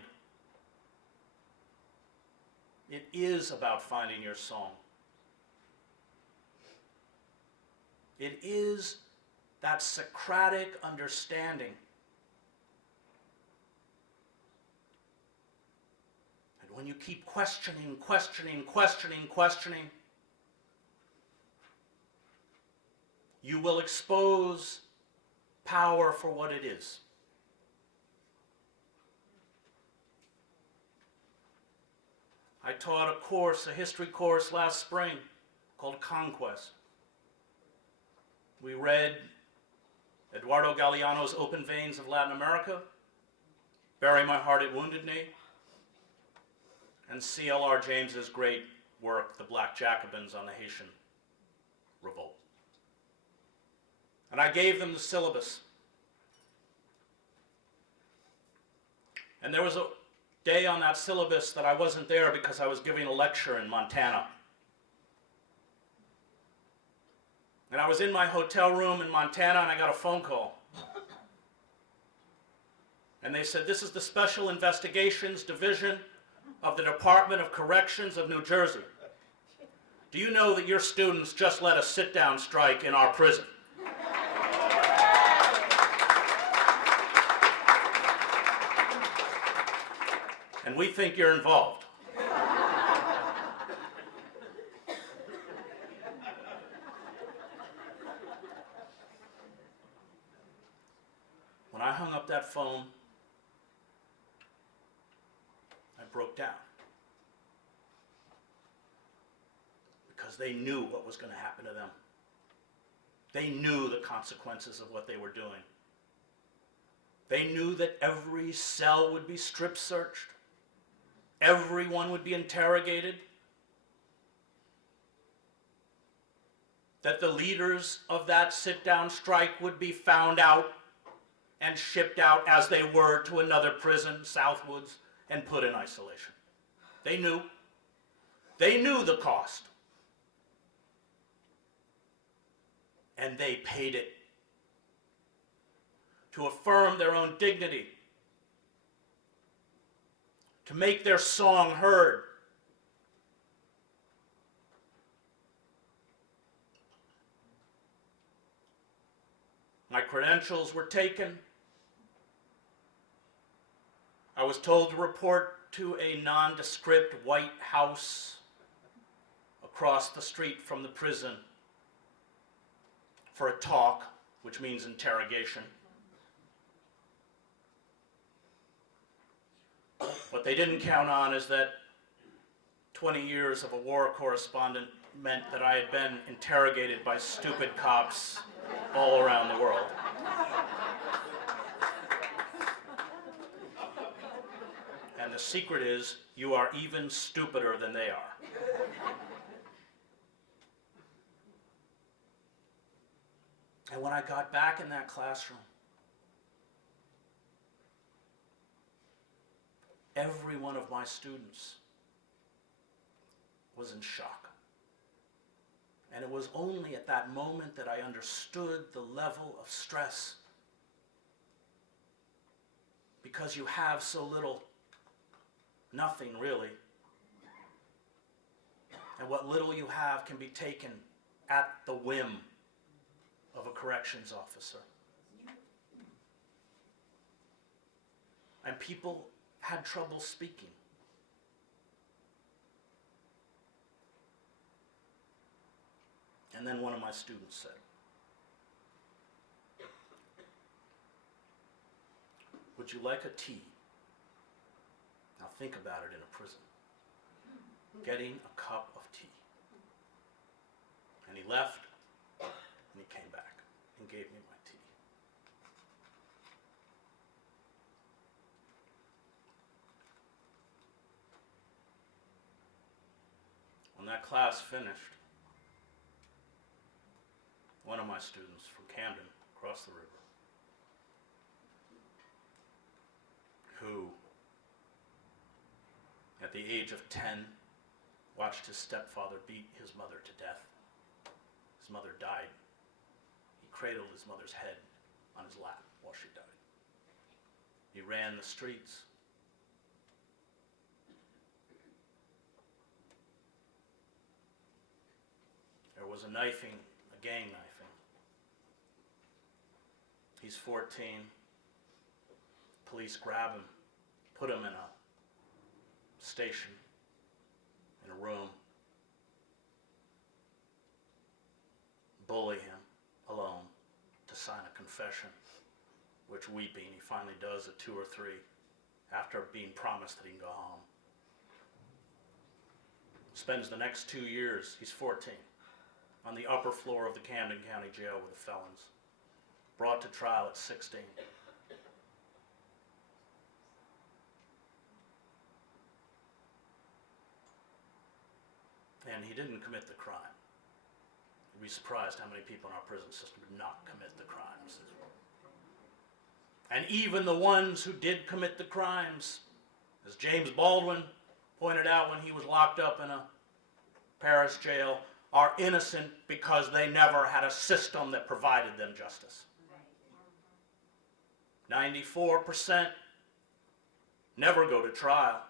It is about finding your song. It is that Socratic understanding. And when you keep questioning, you will expose power for what it is. I taught a history course last spring called Conquest. We read Eduardo Galeano's Open Veins of Latin America, Bury My Heart at Wounded Knee, and C.L.R. James's great work, The Black Jacobins on the Haitian Revolt. And I gave them the syllabus. And there was a day on that syllabus that I wasn't there because I was giving a lecture in Montana. And I was in my hotel room in Montana and I got a phone call. And they said, this is the Special Investigations Division of the Department of Corrections of New Jersey. Do you know that your students just led a sit-down strike in our prison? And we think you're involved. When I hung up that phone. I broke down. Because they knew what was going to happen to them. They knew the consequences of what they were doing. They knew that every cell would be strip searched. Everyone would be interrogated. That the leaders of that sit-down strike would be found out and shipped out as they were to another prison, Southwoods, and put in isolation. They knew. They knew the cost. And they paid it to affirm their own dignity, to make their song heard. My credentials were taken. I was told to report to a nondescript white house across the street from the prison for a talk, which means interrogation. What they didn't count on is that 20 years of a war correspondent meant that I had been interrogated by stupid cops all around the world. And the secret is, you are even stupider than they are. And when I got back in that classroom, every one of my students was in shock. And it was only at that moment that I understood the level of stress. Because you have so little, nothing really. And what little you have can be taken at the whim of a corrections officer. And people had trouble speaking. And then one of my students said, "Would you like a tea?" Now think about it in a prison. Getting a cup of tea. And he left, and he came back and gave me my tea. When that class finished, one of my students from Camden, across the river, who, at the age of 10, watched his stepfather beat his mother to death. His mother died. He cradled his mother's head on his lap while she died. He ran the streets. There was a knifing, a gang knifing. He's 14. Police grab him, put him in a station, in a room, bully him alone to sign a confession, which, weeping, he finally does at 2 or 3 after being promised that he can go home. Spends the next 2 years, he's 14, on the upper floor of the Camden County Jail with the felons, brought to trial at 16. And he didn't commit the crime. You'd be surprised how many people in our prison system did not commit the crimes. And even the ones who did commit the crimes, as James Baldwin pointed out when he was locked up in a Paris jail, are innocent because they never had a system that provided them justice. 94% never go to trial.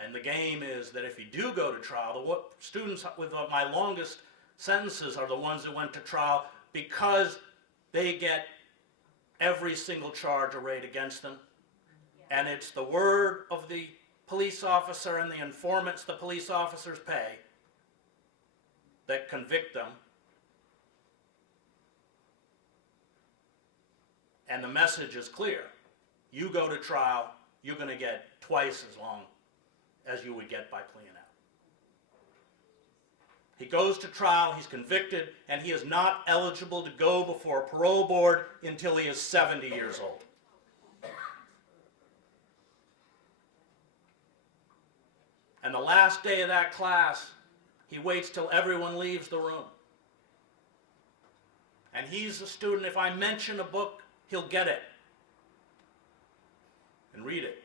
And the game is that if you do go to trial, the students with my longest sentences are the ones that went to trial because they get every single charge arrayed against them. And it's the word of the police officer and the informants the police officers pay that convict them. And the message is clear. You go to trial, you're going to get twice as long as you would get by pleading out. He goes to trial, he's convicted, and he is not eligible to go before a parole board until he is 70 years old. And the last day of that class, he waits till everyone leaves the room. And he's a student, if I mention a book, he'll get it and read it.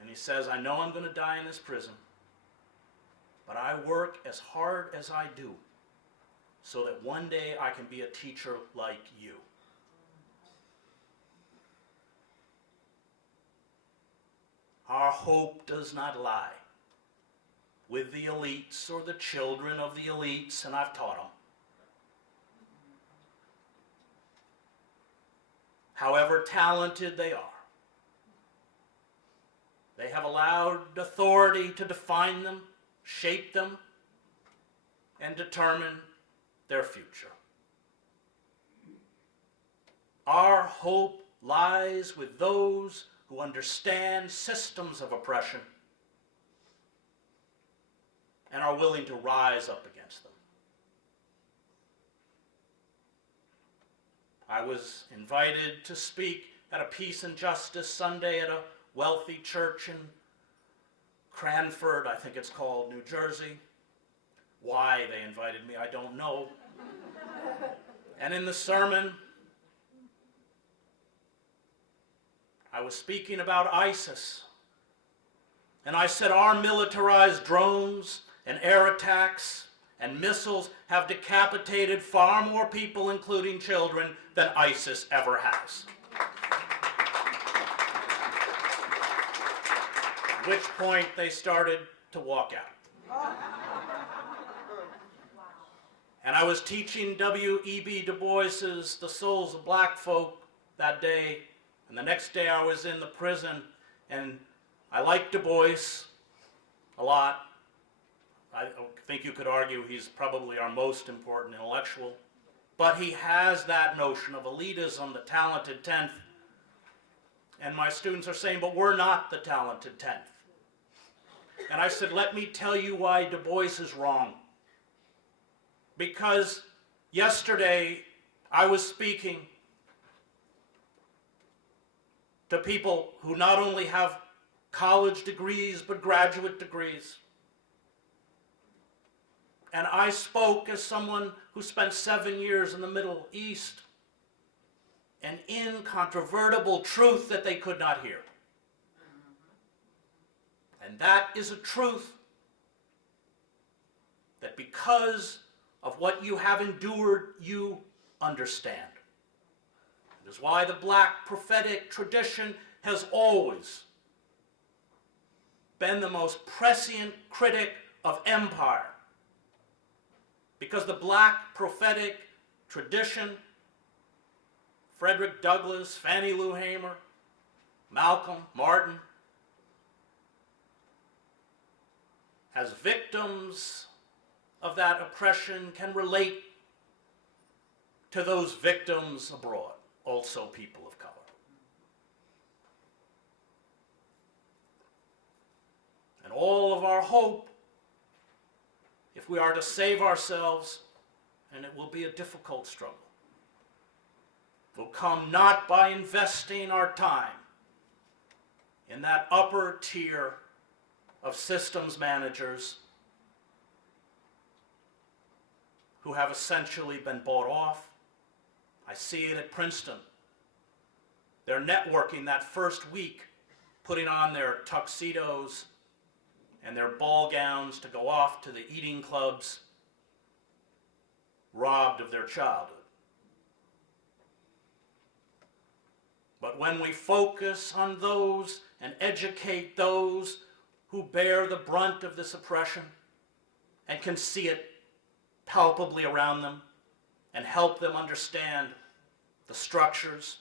And he says, I know I'm going to die in this prison, but I work as hard as I do so that one day I can be a teacher like you. Our hope does not lie with the elites or the children of the elites, and I've taught them. However talented they are, they have allowed authority to define them, shape them, and determine their future. Our hope lies with those who understand systems of oppression and are willing to rise up against them. I was invited to speak at a Peace and Justice Sunday at a wealthy church in Cranford, I think it's called, New Jersey. Why they invited me, I don't know. And in the sermon, I was speaking about ISIS. And I said our militarized drones and air attacks and missiles have decapitated far more people, including children, than ISIS ever has. At which point they started to walk out. And I was teaching W.E.B. Du Bois's The Souls of Black Folk that day, and the next day I was in the prison, and I like Du Bois a lot. I think you could argue he's probably our most important intellectual. But he has that notion of elitism, the talented 10th. And my students are saying, but we're not the talented 10th. And I said, let me tell you why Du Bois is wrong. Because yesterday I was speaking to people who not only have college degrees, but graduate degrees. And I spoke as someone who spent 7 years in the Middle East, an incontrovertible truth that they could not hear. And that is a truth that because of what you have endured, you understand. It is why the black prophetic tradition has always been the most prescient critic of empire. Because the black prophetic tradition, Frederick Douglass, Fannie Lou Hamer, Malcolm, Martin, as victims of that oppression can relate to those victims abroad, also people of color. And all of our hope, if we are to save ourselves, and it will be a difficult struggle, will come not by investing our time in that upper tier of systems managers who have essentially been bought off. I see it at Princeton. They're networking that first week, putting on their tuxedos and their ball gowns to go off to the eating clubs, robbed of their childhood. But when we focus on those and educate those who bear the brunt of this oppression and can see it palpably around them and help them understand the structures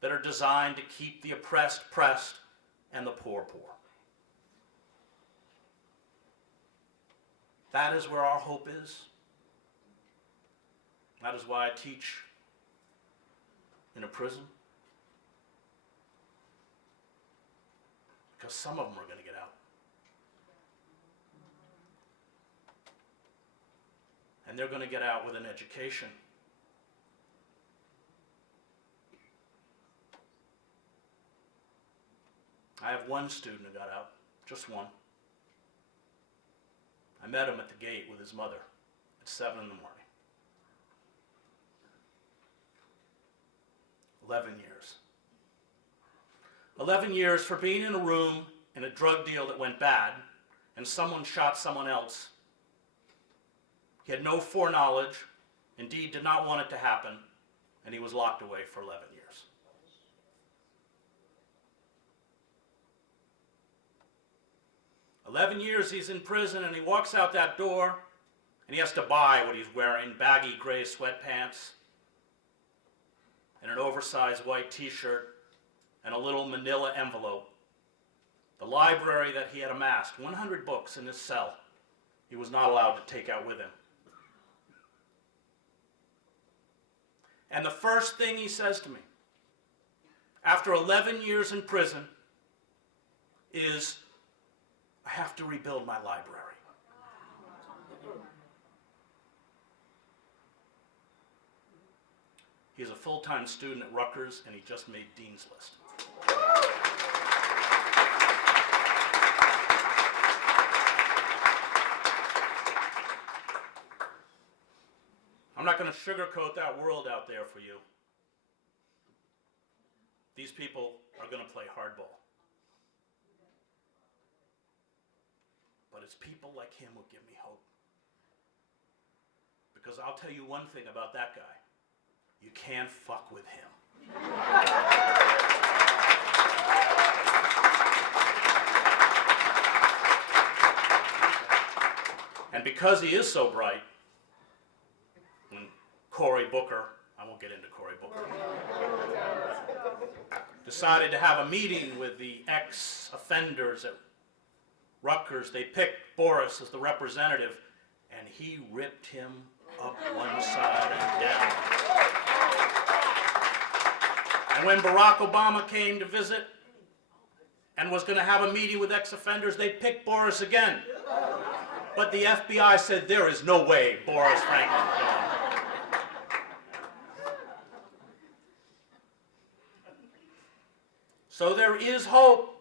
that are designed to keep the oppressed pressed and the poor poor. That is where our hope is. That is why I teach in a prison. Because some of them are going to get out. And they're going to get out with an education. I have one student who got out, just one. I met him at the gate with his mother at 7 in the morning. 11 years. 11 years for being in a room in a drug deal that went bad and someone shot someone else. He had no foreknowledge, indeed did not want it to happen, and he was locked away for 11 years. 11 years he's in prison, and he walks out that door and he has to buy what he's wearing, baggy gray sweatpants and an oversized white t-shirt and a little manila envelope. The library that he had amassed, 100 books in his cell, he was not allowed to take out with him. And the first thing he says to me, after 11 years in prison, is, I have to rebuild my library. He's a full-time student at Rutgers, and he just made Dean's List. I'm not going to sugarcoat that world out there for you. These people are going to play hardball. But it's people like him who give me hope. Because I'll tell you one thing about that guy. You can't fuck with him. And because he is so bright, when Cory Booker, I won't get into Cory Booker, decided to have a meeting with the ex-offenders at Rutgers, they picked Boris as the representative, and he ripped him up one side and down. And when Barack Obama came to visit and was going to have a meeting with ex-offenders, they picked Boris again. But the FBI said, there is no way Boris Franklin is going. So there is hope,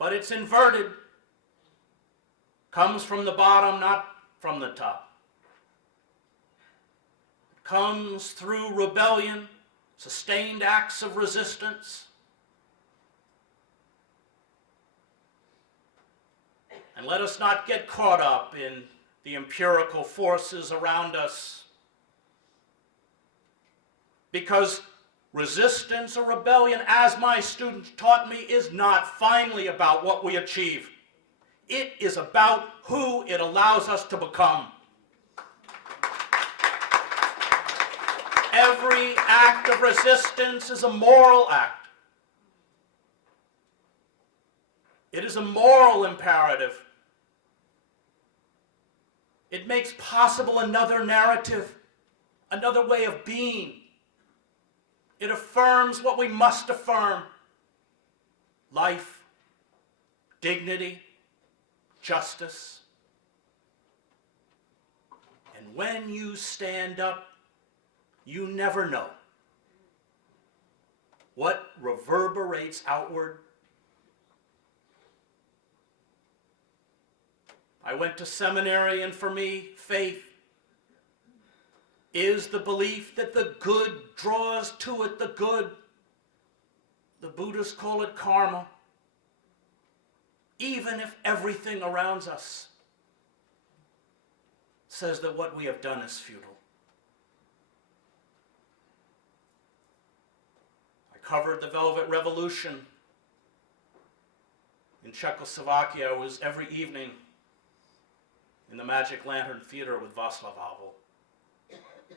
but it's inverted. Comes from the bottom, not from the top. Comes through rebellion, sustained acts of resistance. And let us not get caught up in the empirical forces around us, because resistance or rebellion, as my students taught me, is not finally about what we achieve. It is about who it allows us to become. Every act of resistance is a moral act. It is a moral imperative. It makes possible another narrative, another way of being. It affirms what we must affirm: life, dignity, justice. And when you stand up, you never know what reverberates outward. I went to seminary, and for me, faith is the belief that the good draws to it the good. The Buddhists call it karma. Even if everything around us says that what we have done is futile. I covered the Velvet Revolution in Czechoslovakia. I was every evening in the Magic Lantern Theater with Václav Havel.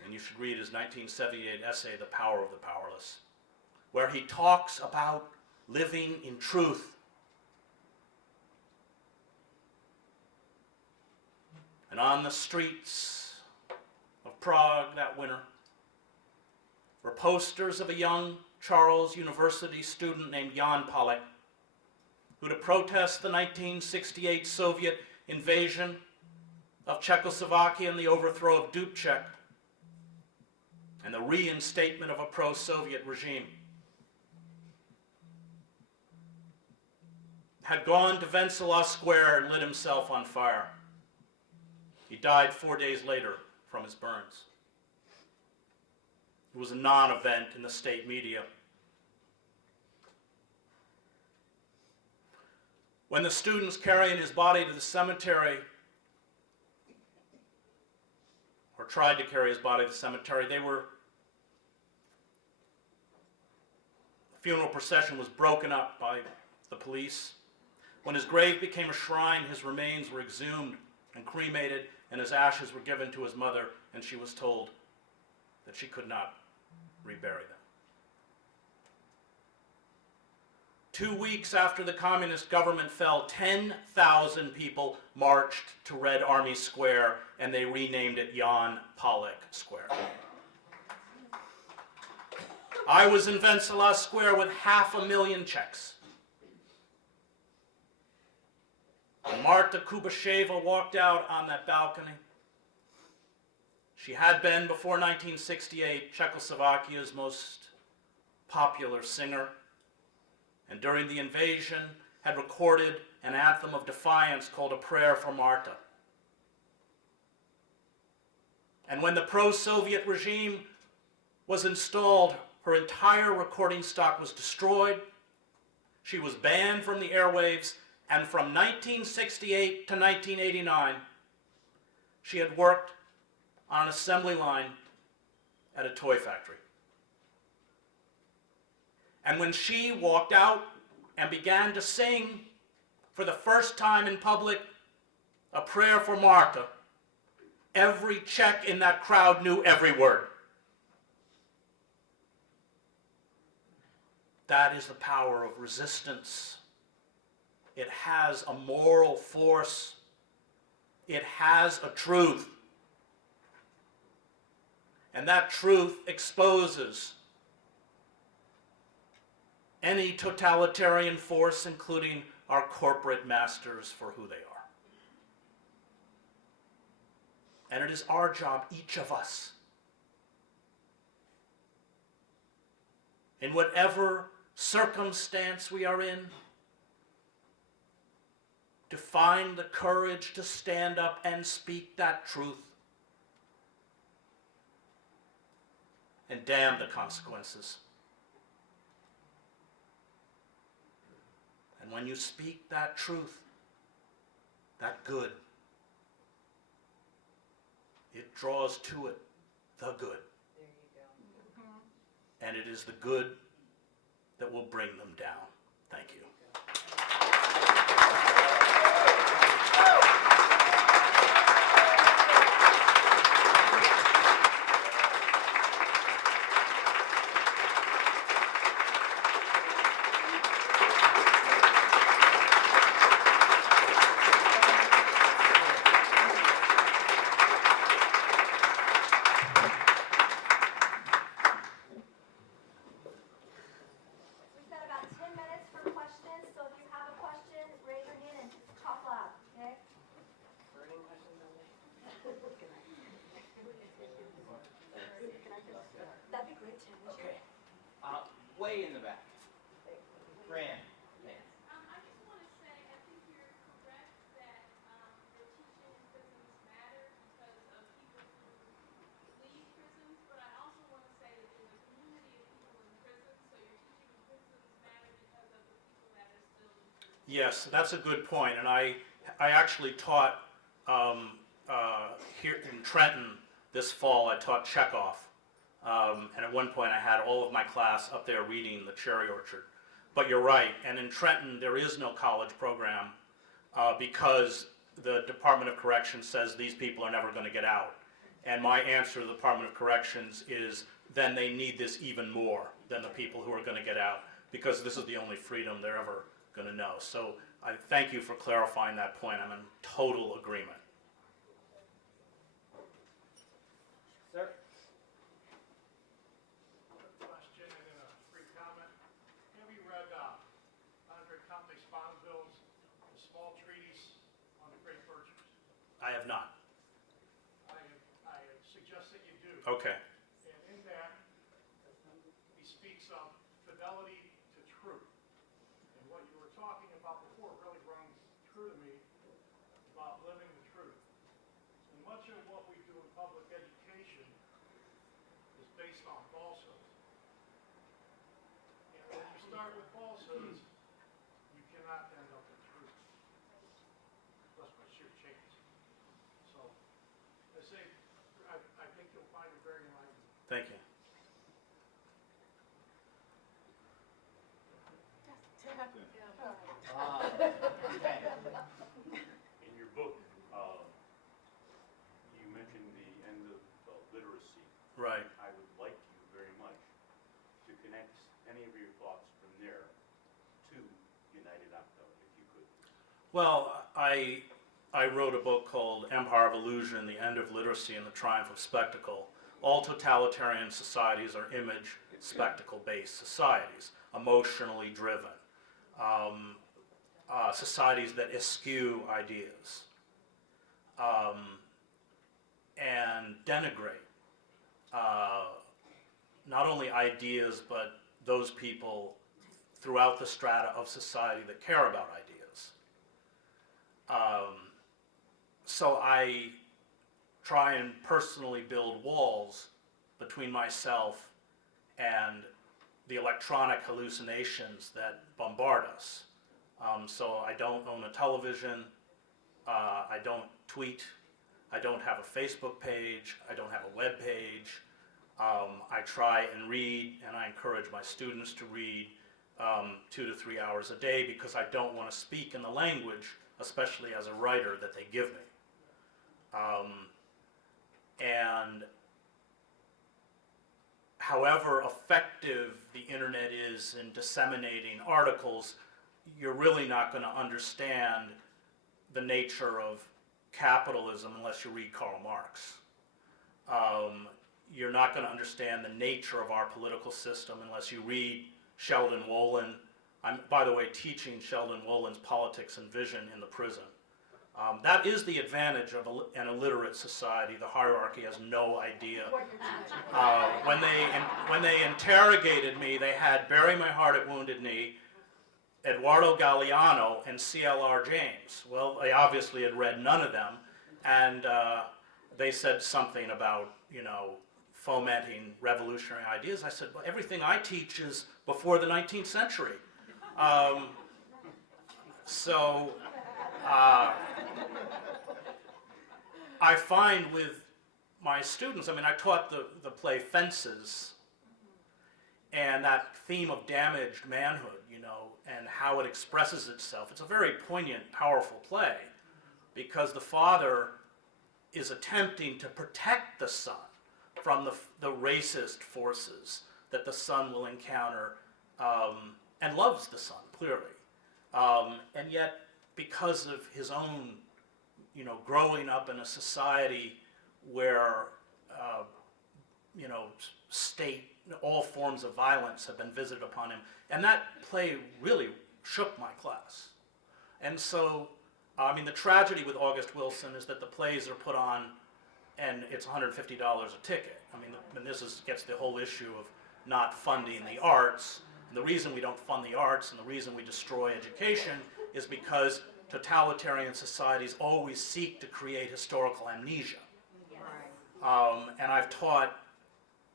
And you should read his 1978 essay, The Power of the Powerless, where he talks about living in truth. And on the streets of Prague that winter were posters of a young Charles University student named Jan Palek, who, to protest the 1968 Soviet invasion of Czechoslovakia and the overthrow of Dubček and the reinstatement of a pro-Soviet regime, had gone to Wenceslas Square and lit himself on fire. He died 4 days later from his burns. It was a non-event in the state media. When the students carrying his body to the cemetery, or tried to carry his body to the cemetery, the funeral procession was broken up by the police. When his grave became a shrine, his remains were exhumed and cremated, and his ashes were given to his mother, and she was told that she could not rebury them. 2 weeks after the communist government fell, 10,000 people marched to Red Army Square, and they renamed it Jan Palek Square. I was in Wenceslas Square with 500,000 Czechs. When Marta Kubasheva walked out on that balcony, she had been, before 1968, Czechoslovakia's most popular singer, and during the invasion had recorded an anthem of defiance called A Prayer for Marta. And when the pro-Soviet regime was installed, her entire recording stock was destroyed. She was banned from the airwaves, and from 1968 to 1989, she had worked on an assembly line at a toy factory. And when she walked out and began to sing for the first time in public A Prayer for Marta, every Czech in that crowd knew every word. That is the power of resistance. It has a moral force. It has a truth. And that truth exposes any totalitarian force, including our corporate masters, for who they are. And it is our job, each of us, in whatever circumstance we are in, to find the courage to stand up and speak that truth, and damn the consequences. And when you speak that truth, that good, it draws to it the good. There you go. And it is the good that will bring them down. Thank you. We've got about 10 minutes for questions, so if you have a question, raise your hand and talk loud, okay? That'd be great, Tim. Okay. Way in the back. Fran. I just want to say, I think you're correct that the teaching in prisons matter because of people who leave prisons, but I also want to say that there's a community of people in prison, so your teaching in prisons matter because of the people that are still in prison. Yes, that's a good point. And I actually taught here in Trenton this fall. I taught Chekhov. And at one point I had all of my class up there reading The Cherry Orchard. But you're right, and in Trenton there is no college program because the Department of Corrections says these people are never going to get out. And my answer to the Department of Corrections is then they need this even more than the people who are going to get out, because this is the only freedom they're ever going to know. So I thank you for clarifying that point. I'm in total agreement. Sir? I have not. I suggest that you do. Okay. And in that, he speaks of fidelity to truth. And what you were talking about before really rang true to me about living the truth. And much of what we do in public education is based on falsehoods. And when you start with falsehoods, you cannot end up with truth. That's my sheer chance. So, I say, I think you'll find it very enlightening. Thank you. In your book, you mentioned the end of literacy. Right. I would like you very much to connect any of your thoughts from there to United Opt-out, if you could. Well, I wrote a book called Empire of Illusion, The End of Literacy and the Triumph of Spectacle. All totalitarian societies are image, spectacle-based societies, emotionally driven. Societies that eschew ideas and denigrate not only ideas, but those people throughout the strata of society that care about ideas. So I try and personally build walls between myself and the electronic hallucinations that bombard us. So I don't own a television, I don't tweet, I don't have a Facebook page, I don't have a web page. I try and read, and I encourage my students to read 2 to 3 hours a day because I don't want to speak in the language, especially as a writer, that they give me. And however effective the internet is in disseminating articles, you're really not going to understand the nature of capitalism unless you read Karl Marx. You're not going to understand the nature of our political system unless you read Sheldon Wolin. I'm, by the way, teaching Sheldon Wolin's Politics and Vision in the prison. That is the advantage of an illiterate society. The hierarchy has no idea. When they interrogated me, they had Bury My Heart at Wounded Knee, Eduardo Galeano, and C.L.R. James. Well, they obviously had read none of them, and they said something about, fomenting revolutionary ideas. I said, well, everything I teach is before the 19th century. I find with my students, I taught the play Fences, and that theme of damaged manhood, and how it expresses itself. It's a very poignant, powerful play, because the father is attempting to protect the son from the racist forces that the son will encounter, and loves the son, clearly. And yet, because of his own, growing up in a society where, state, all forms of violence have been visited upon him. And that play really shook my class. And so, the tragedy with August Wilson is that the plays are put on and it's $150 a ticket. And this gets the whole issue of not funding the arts. And the reason we don't fund the arts and the reason we destroy education is because totalitarian societies always seek to create historical amnesia. And I've taught,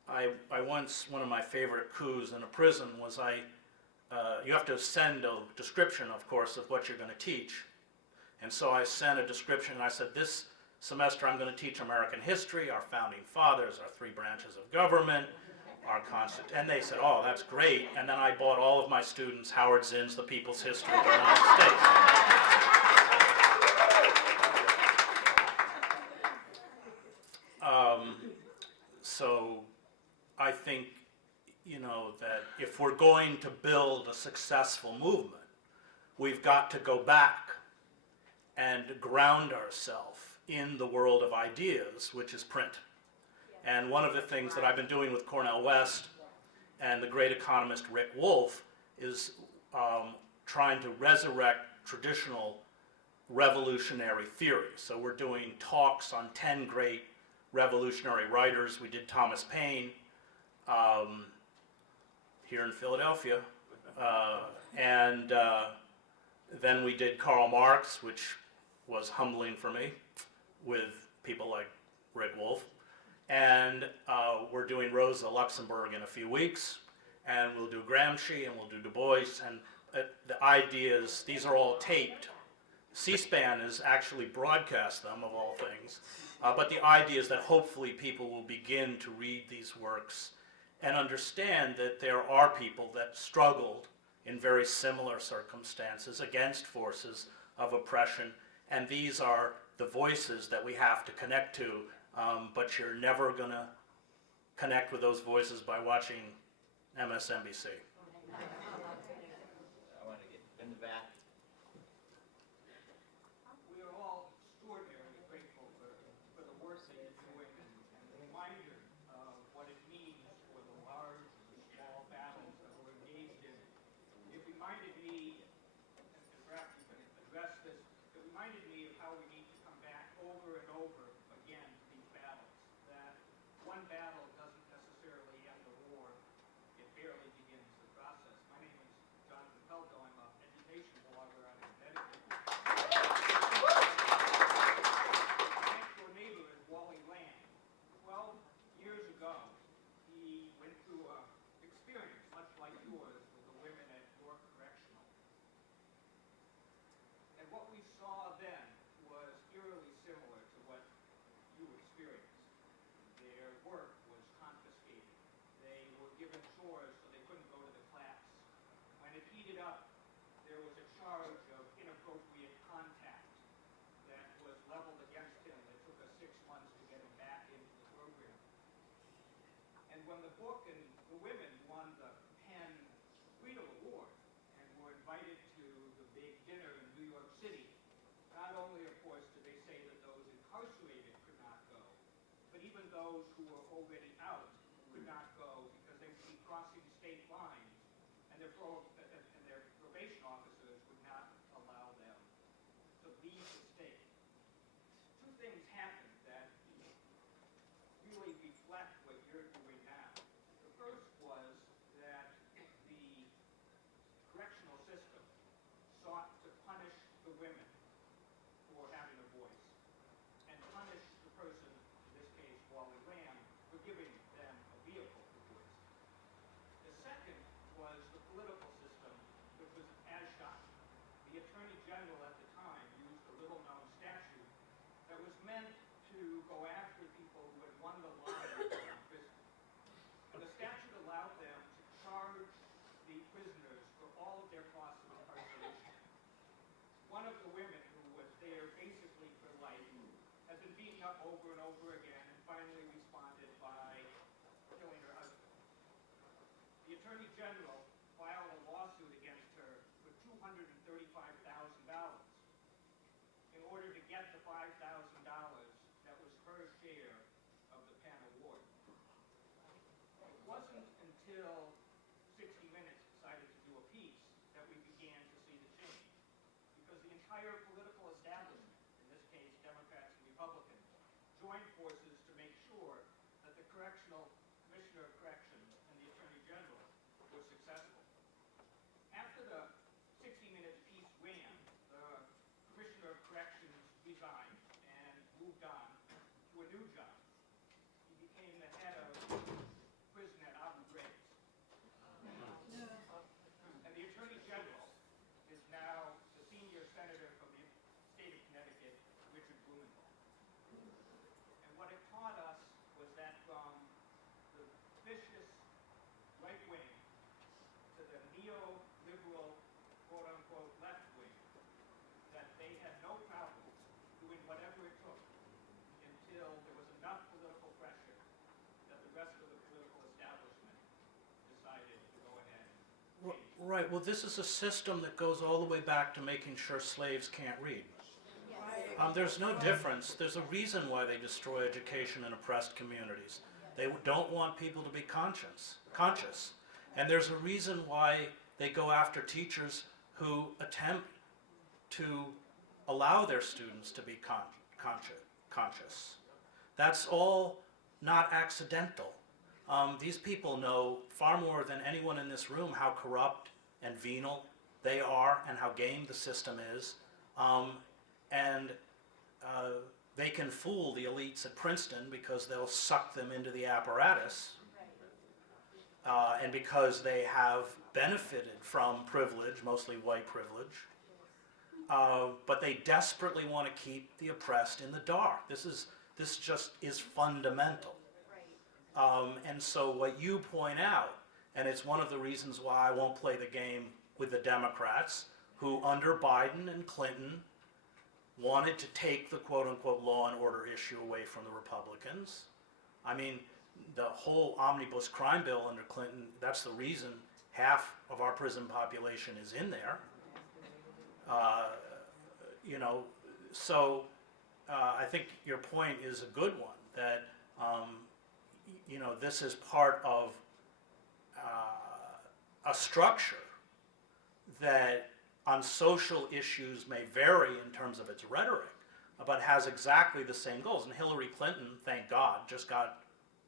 one of my favorite coups in a prison was you have to send a description, of course, of what you're going to teach. And so I sent a description, and I said, this semester I'm going to teach American history, our founding fathers, our 3 branches of government, our Constitution. And they said, oh, that's great. And then I bought all of my students Howard Zinn's The People's History of the United States. So I think, that if we're going to build a successful movement, we've got to go back and ground ourselves in the world of ideas, which is print. And one of the things that I've been doing with Cornel West and the great economist Rick Wolff is trying to resurrect traditional revolutionary theory. So we're doing talks on 10 great revolutionary writers. We did Thomas Paine here in Philadelphia. And then we did Karl Marx, which was humbling for me, with people like Rick Wolf. And we're doing Rosa Luxemburg in a few weeks. And we'll do Gramsci and we'll do Du Bois. And the ideas, these are all taped. C-SPAN has actually broadcast them, of all things. But the idea is that hopefully people will begin to read these works and understand that there are people that struggled in very similar circumstances against forces of oppression. And these are the voices that we have to connect to. But you're never going to connect with those voices by watching MSNBC. I want to get in the back. We are all extraordinarily grateful for the work that you're doing and the reminder of what it means for the large and the small battles that we're engaged in. It reminded me, and perhaps you can address this, it reminded me of how we need to come back over and over again to these battles. That one battle doesn't necessarily end the war, it barely begins the process. My name is Jonathan Pelto, I'm an education blogger out of Connecticut. Next door neighbor is Wally Lamb. 12 years ago, he went through an experience much like yours with the women at York Correctional. And what we saw then was eerily similar to what you experienced. Their work was confiscated. They were given chores so they couldn't go to the class. When it heated up, there was a charge of inappropriate contact that was leveled against him. It took us 6 months to get him back into the program. And when the book and the women won the Penn Freedom Award and were invited to the big dinner in New York City, not only, of course, did they say that those incarcerated could not go, but even those who were already out could not go because they would be crossing state lines, and their probation officers would not allow them to leave the state. Two things happened that really reflect what you're doing now. The first was that the correctional system sought to punish the women for having a voice and punish the person, in this case Wally Lamb, for giving them a vehicle for voice. The second was the political system, which was as shocking. The Attorney General at the time used a little-known statute that was meant to go after people who had won the lottery in prison. And the statute allowed them to charge the prisoners for all of their costs of incarceration. One of the women who was there basically for life had been beaten up over and over again and finally responded by killing her husband. The Attorney General filed a lawsuit against her for $235,000 in order to get the $5,000 that was her share of the Penn Award. It wasn't until 60 Minutes decided to do a piece that we began to see the change. Because the entire political establishment, in this case Democrats and Republicans, joined forces to make sure that the Correctional Commissioner of Corrections and the Attorney General were successful. After the 60 Minutes piece ran, the Commissioner of Corrections resigned and moved on to a new job. He became the head of prison at Abu Ghraib. And the Attorney General is now the senior senator from the state of Connecticut, Richard Blumenthal. And what it taught us was that from the vicious right wing to the neoliberal, quote-unquote, left wing, that they had no problem doing whatever it took until there was enough political pressure that the rest of the political establishment decided to go ahead and change. Right, well, this is a system that goes all the way back to making sure slaves can't read. There's no difference. There's a reason why they destroy education in oppressed communities. They don't want people to be conscious. And there's a reason why they go after teachers who attempt to allow their students to be conscious. That's all not accidental. These people know far more than anyone in this room how corrupt and venal they are and how game the system is. They can fool the elites at Princeton because they'll suck them into the apparatus, and because they have benefited from privilege, mostly white privilege, but they desperately want to keep the oppressed in the dark. This just is fundamental. And so what you point out, and it's one of the reasons why I won't play the game with the Democrats, who under Biden and Clinton wanted to take the quote-unquote law and order issue away from the Republicans. I mean, the whole omnibus crime bill under Clinton, that's the reason half of our prison population is in there. I think your point is a good one, that this is part of a structure that on social issues may vary in terms of its rhetoric, but has exactly the same goals. And Hillary Clinton, thank God, just got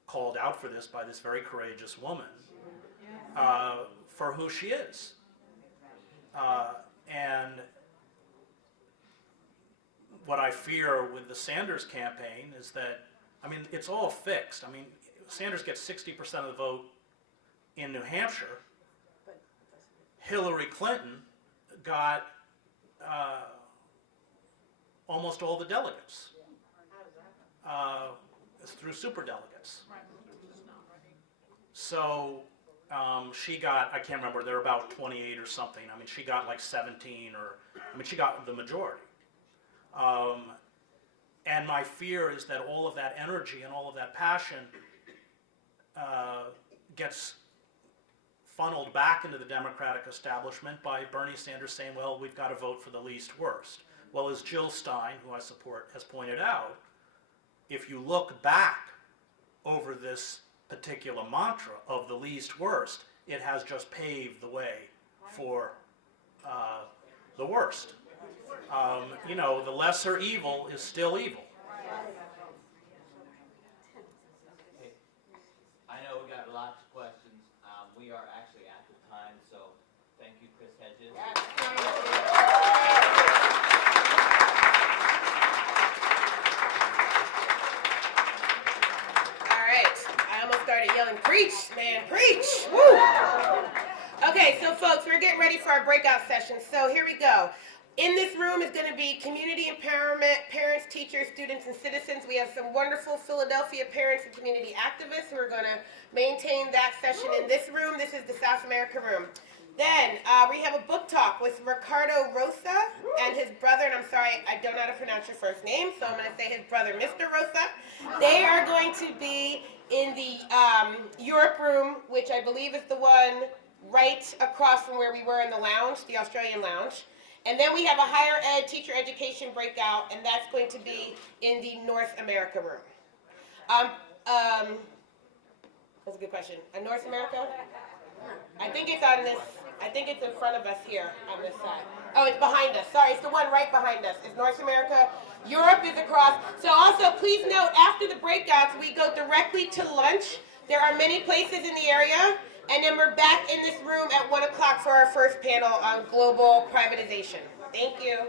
called out for this by this very courageous woman for who she is. And what I fear with the Sanders campaign is that, it's all fixed. Sanders gets 60% of the vote in New Hampshire. Hillary Clinton got almost all the delegates through superdelegates. So she got, I can't remember, they're about 28 or something. She got like 17 she got the majority. And my fear is that all of that energy and all of that passion gets funneled back into the Democratic establishment by Bernie Sanders saying, well, we've got to vote for the least worst. Well, as Jill Stein, who I support, has pointed out, if you look back over this particular mantra of the least worst, it has just paved the way for the worst. The lesser evil is still evil. I know we got lots of questions. We are actually at the time, so thank you, Chris Hedges. All right, I almost started yelling, preach, man, preach, woo! Okay, so folks, we're getting ready for our breakout session, so here we go. In this room is going to be community empowerment, parents, teachers, students, and citizens. We have some wonderful Philadelphia parents and community activists who are going to maintain that session in this room. This is the South America room. Then we have a book talk with Ricardo Rosa and his brother, and I'm sorry, I don't know how to pronounce your first name, so I'm going to say his brother, Mr. Rosa. They are going to be in the Europe room, which I believe is the one right across from where we were in the lounge, the Australian lounge. And then we have a higher ed teacher education breakout, and that's going to be in the North America room. That's a good question. North America? I think it's on this, I think it's in front of us here on this side. Oh, it's behind us. Sorry, it's the one right behind us. It's North America. Europe is across. So also, please note, after the breakouts, we go directly to lunch. There are many places in the area. And then we're back in this room at 1 o'clock for our first panel on global privatization. Thank you.